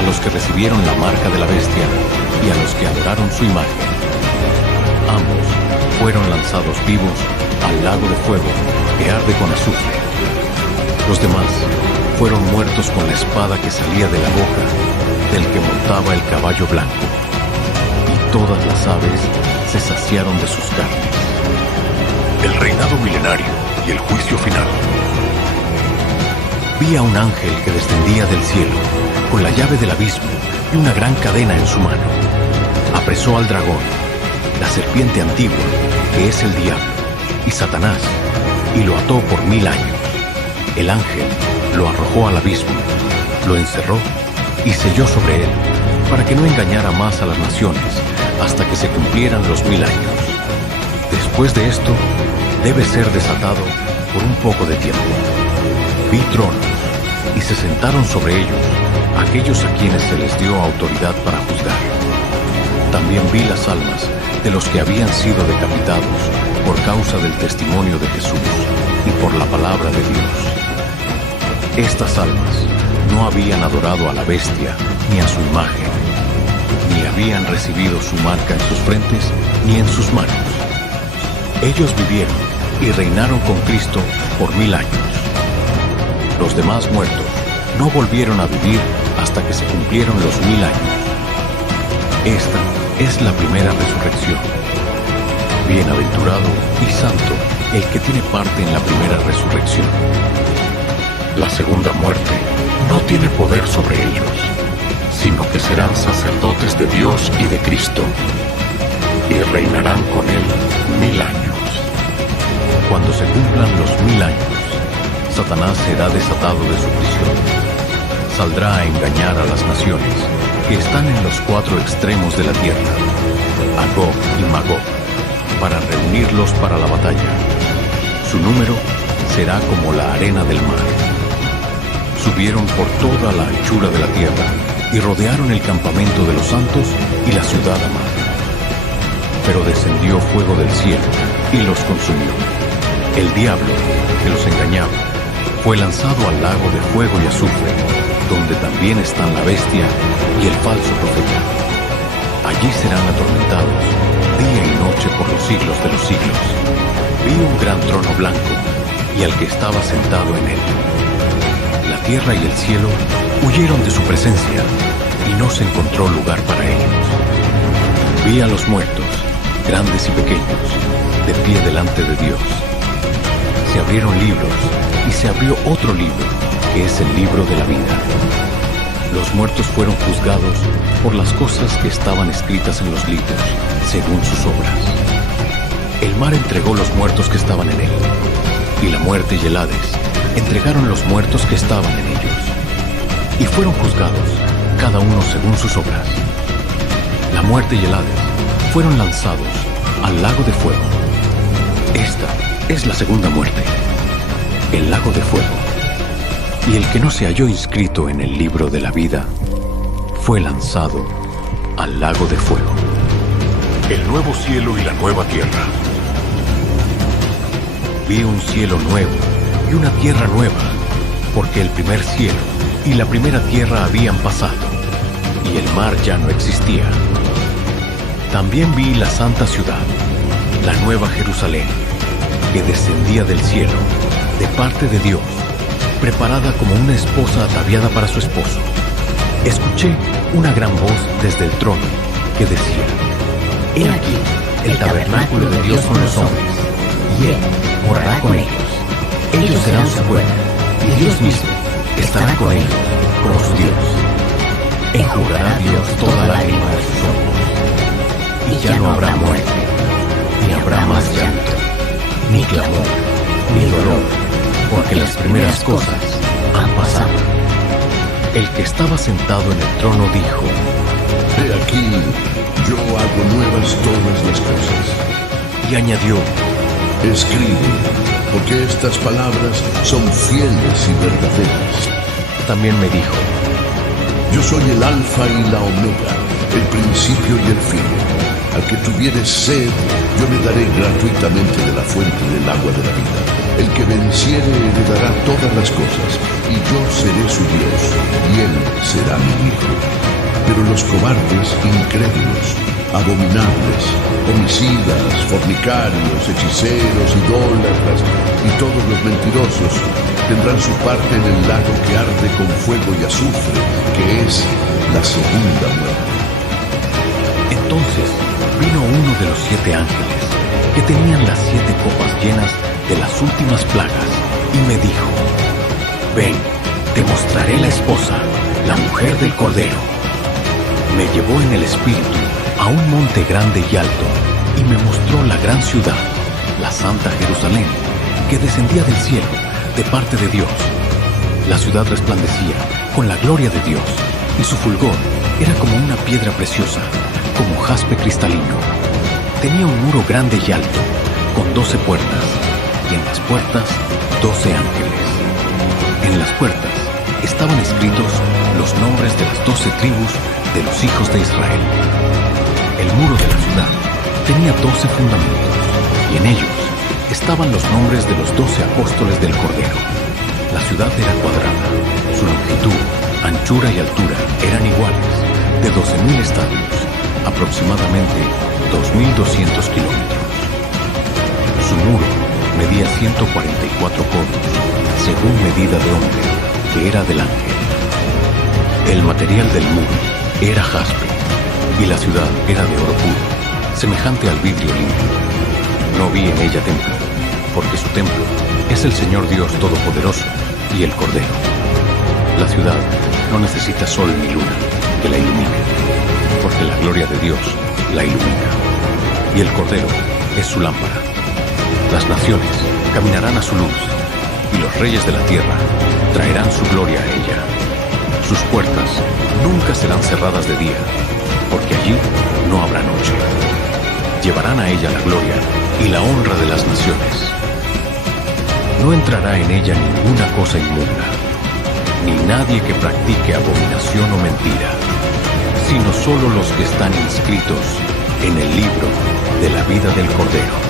a los que recibieron la marca de la bestia y a los que adoraron su imagen. Ambos fueron lanzados vivos al lago de fuego que arde con azufre. Los demás fueron muertos con la espada que salía de la boca del que montaba el caballo blanco, y todas las aves se saciaron de sus carnes. El reinado milenario y el juicio final. Vi a un ángel que descendía del cielo, con la llave del abismo y una gran cadena en su mano. Apresó al dragón, la serpiente antigua, que es el diablo, y Satanás, y lo ató por 1000 años. El ángel lo arrojó al abismo, lo encerró y selló sobre él, para que no engañara más a las naciones hasta que se cumplieran los 1000 años. Después de esto, debe ser desatado por un poco de tiempo. Vi tronos, y se sentaron sobre ellos aquellos a quienes se les dio autoridad para juzgar. También vi las almas de los que habían sido decapitados por causa del testimonio de Jesús y por la palabra de Dios. Estas almas no habían adorado a la bestia ni a su imagen, ni habían recibido su marca en sus frentes ni en sus manos. Ellos vivieron y reinaron con Cristo por 1000 años. Los demás muertos no volvieron a vivir hasta que se cumplieron los 1000 años. Esta es la primera resurrección. Bienaventurado y santo el que tiene parte en la primera resurrección. La segunda muerte no tiene poder sobre ellos, sino que serán sacerdotes de Dios y de Cristo, y reinarán con él 1000 años. Cuando se cumplan los 1000 años, Satanás será desatado de su prisión. Saldrá a engañar a las naciones que están en los 4 extremos de la tierra, a Gog y Magog, para reunirlos para la batalla. Su número será como la arena del mar. Subieron por toda la anchura de la tierra y rodearon el campamento de los santos y la ciudad amada. Pero descendió fuego del cielo y los consumió. El diablo, que los engañaba, fue lanzado al lago de fuego y azufre, donde también están la bestia y el falso profeta. Allí serán atormentados día y noche por los siglos de los siglos. Vi un gran trono blanco y al que estaba sentado en él. La tierra y el cielo huyeron de su presencia y no se encontró lugar para ellos. Vi a los muertos, grandes y pequeños, de pie delante de Dios. Se abrieron libros y se abrió otro libro, que es el libro de la vida. Los muertos fueron juzgados por las cosas que estaban escritas en los libros, según sus obras. El mar entregó los muertos que estaban en él, y la muerte y el Hades entregaron los muertos que estaban en ellos, y fueron juzgados, cada uno según sus obras. La muerte y el Hades fueron lanzados al lago de fuego. Esta es la segunda muerte, el lago de fuego. Y el que no se halló inscrito en el libro de la vida fue lanzado al lago de fuego. El nuevo cielo y la nueva tierra. Vi un cielo nuevo y una tierra nueva, porque el primer cielo y la primera tierra habían pasado, y el mar ya no existía. También vi la santa ciudad, la nueva Jerusalén, que descendía del cielo, de parte de Dios, preparada como una esposa ataviada para su esposo. Escuché una gran voz desde el trono que decía: He aquí el tabernáculo de Dios con los hombres, y Él morará con ellos. Ellos serán su pueblo, y Dios mismo estará con ellos como su Dios. Enjugará Dios toda lágrima de sus ojos, y ya no habrá muerte, ni habrá más llanto, ni clamor, ni dolor, porque las primeras cosas han pasado. El que estaba sentado en el trono dijo: He aquí, yo hago nuevas todas las cosas. Y añadió: Escribe, porque estas palabras son fieles y verdaderas. También me dijo: Yo soy el alfa y la omega, el principio y el fin. Al que tuviere sed, yo le daré gratuitamente de la fuente del agua de la vida. El que venciere heredará todas las cosas, y yo seré su Dios, y él será mi hijo. Pero los cobardes, incrédulos, abominables, homicidas, fornicarios, hechiceros, idólatras y todos los mentirosos tendrán su parte en el lago que arde con fuego y azufre, que es la segunda muerte. Entonces vino uno de los 7 ángeles, que tenían las 7 copas llenas de las últimas plagas, y me dijo: ven, te mostraré la esposa, la mujer del Cordero. Me llevó en el espíritu a un monte grande y alto, y me mostró la gran ciudad, la santa Jerusalén, que descendía del cielo de parte de Dios. La ciudad resplandecía con la gloria de Dios, y su fulgor era como una piedra preciosa, como jaspe cristalino. Tenía un muro grande y alto, con 12 puertas, y en las puertas 12 ángeles. En las puertas estaban escritos los nombres de las 12 tribus de los hijos de Israel. El muro de la ciudad tenía 12 fundamentos, y en ellos estaban los nombres de los 12 apóstoles del Cordero. La ciudad era cuadrada, su longitud, anchura y altura eran iguales, de 12.000 estadios, aproximadamente 2.200 kilómetros. Su muro medía 144 codos, según medida de hombre, que era del ángel. El material del muro era jaspe, y la ciudad era de oro puro, semejante al vidrio limpio. No vi en ella templo, porque su templo es el Señor Dios Todopoderoso y el Cordero. La ciudad no necesita sol ni luna que la ilumine, porque la gloria de Dios la ilumina, y el Cordero es su lámpara. Las naciones caminarán a su luz, y los reyes de la tierra traerán su gloria a ella. Sus puertas nunca serán cerradas de día, porque allí no habrá noche. Llevarán a ella la gloria y la honra de las naciones. No entrará en ella ninguna cosa inmunda, ni nadie que practique abominación o mentira, sino solo los que están inscritos en el libro de la vida del Cordero.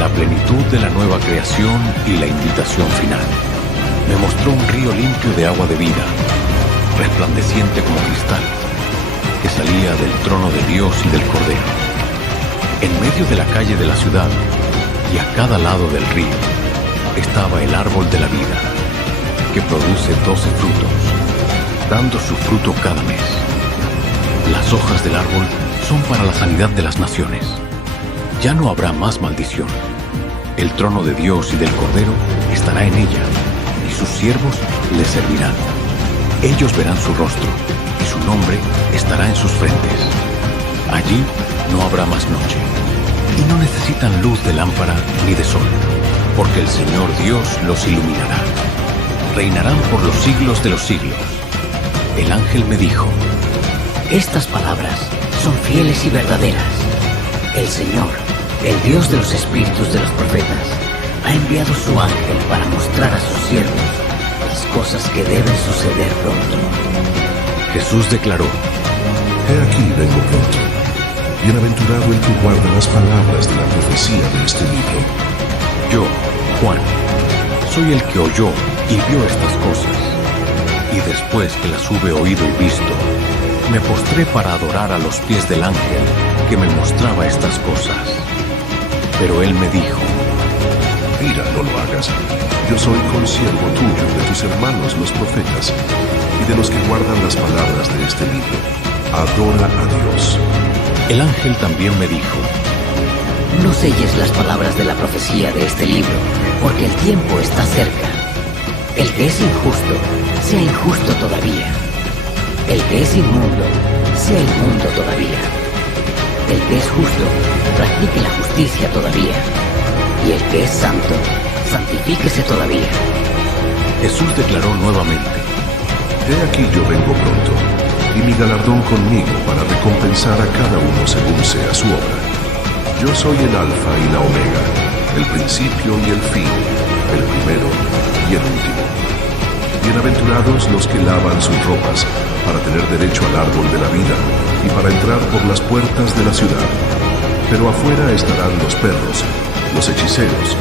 La plenitud de la nueva creación y la invitación final. Me mostró un río limpio de agua de vida, resplandeciente como cristal, que salía del trono de Dios y del Cordero. En medio de la calle de la ciudad y a cada lado del río estaba el árbol de la vida, que produce 12 frutos, dando su fruto cada mes. Las hojas del árbol son para la sanidad de las naciones. Ya no habrá más maldición. El trono de Dios y del Cordero estará en ella, y sus siervos le servirán. Ellos verán su rostro, y su nombre estará en sus frentes. Allí no habrá más noche, y no necesitan luz de lámpara ni de sol, porque el Señor Dios los iluminará. Reinarán por los siglos de los siglos. El ángel me dijo: estas palabras son fieles y verdaderas. El Señor, el Dios de los espíritus de los profetas, ha enviado su ángel para mostrar a sus siervos las cosas que deben suceder pronto. Jesús declaró: He aquí vengo pronto. Bienaventurado el que guarda las palabras de la profecía de este libro. Yo, Juan, soy el que oyó y vio estas cosas, y después que las hube oído y visto, me postré para adorar a los pies del ángel que me mostraba estas cosas. Pero él me dijo: mira, no lo hagas. Yo soy consiervo tuyo, de tus hermanos los profetas, y de los que guardan las palabras de este libro. Adora a Dios. El ángel también me dijo: no selles las palabras de la profecía de este libro, porque el tiempo está cerca. El que es injusto, sea injusto todavía. El que es inmundo, sea inmundo todavía. El que es justo, practique la justicia todavía. Y el que es santo, santifíquese todavía. Jesús declaró nuevamente: He aquí yo vengo pronto, y mi galardón conmigo para recompensar a cada uno según sea su obra. Yo soy el Alfa y la Omega, el principio y el fin, el primero y el último. Bienaventurados los que lavan sus ropas para tener derecho al árbol de la vida y para entrar por las puertas de la ciudad. Pero afuera estarán los perros, los hechiceros,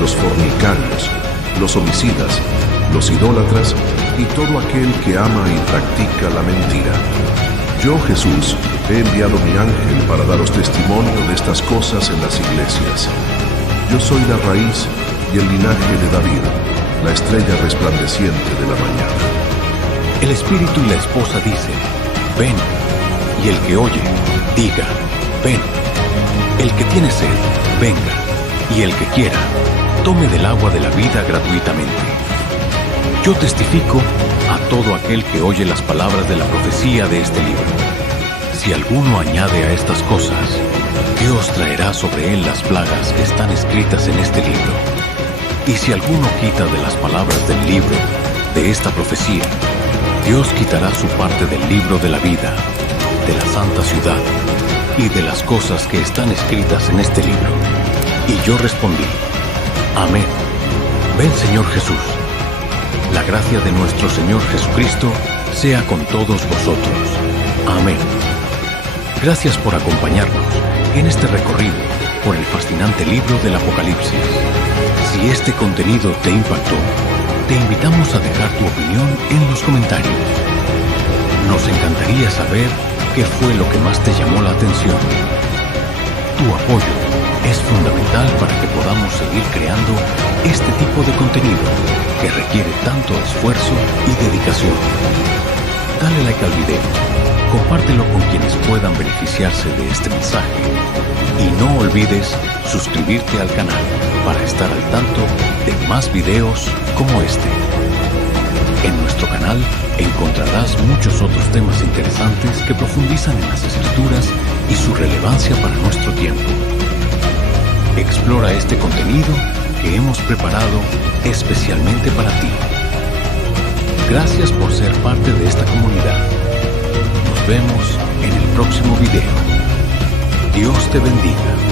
los fornicarios, los homicidas, los idólatras y todo aquel que ama y practica la mentira. Yo, Jesús, he enviado mi ángel para daros testimonio de estas cosas en las iglesias. Yo soy la raíz y el linaje de David, la estrella resplandeciente de la mañana. El espíritu y la esposa dicen, ven, y el que oye, diga, ven. El que tiene sed, venga, y el que quiera, tome del agua de la vida gratuitamente. Yo testifico a todo aquel que oye las palabras de la profecía de este libro. Si alguno añade a estas cosas, Dios traerá sobre él las plagas que están escritas en este libro. Y si alguno quita de las palabras del libro de esta profecía, Dios quitará su parte del libro de la vida, de la santa ciudad y de las cosas que están escritas en este libro. Y yo respondí, amén. Ven, Señor Jesús. La gracia de nuestro Señor Jesucristo sea con todos vosotros. Amén. Gracias por acompañarnos en este recorrido por el fascinante libro del Apocalipsis. Si este contenido te impactó, te invitamos a dejar tu opinión en los comentarios. Nos encantaría saber qué fue lo que más te llamó la atención. Tu apoyo es fundamental para que podamos seguir creando este tipo de contenido que requiere tanto esfuerzo y dedicación. Dale like al video, compártelo con quienes puedan beneficiarse de este mensaje y no olvides suscribirte al canal para estar al tanto de más videos como este. En nuestro canal encontrarás muchos otros temas interesantes que profundizan en las Escrituras y su relevancia para nuestro tiempo. Explora este contenido que hemos preparado especialmente para ti. Gracias por ser parte de esta comunidad. Nos vemos en el próximo video. Dios te bendiga.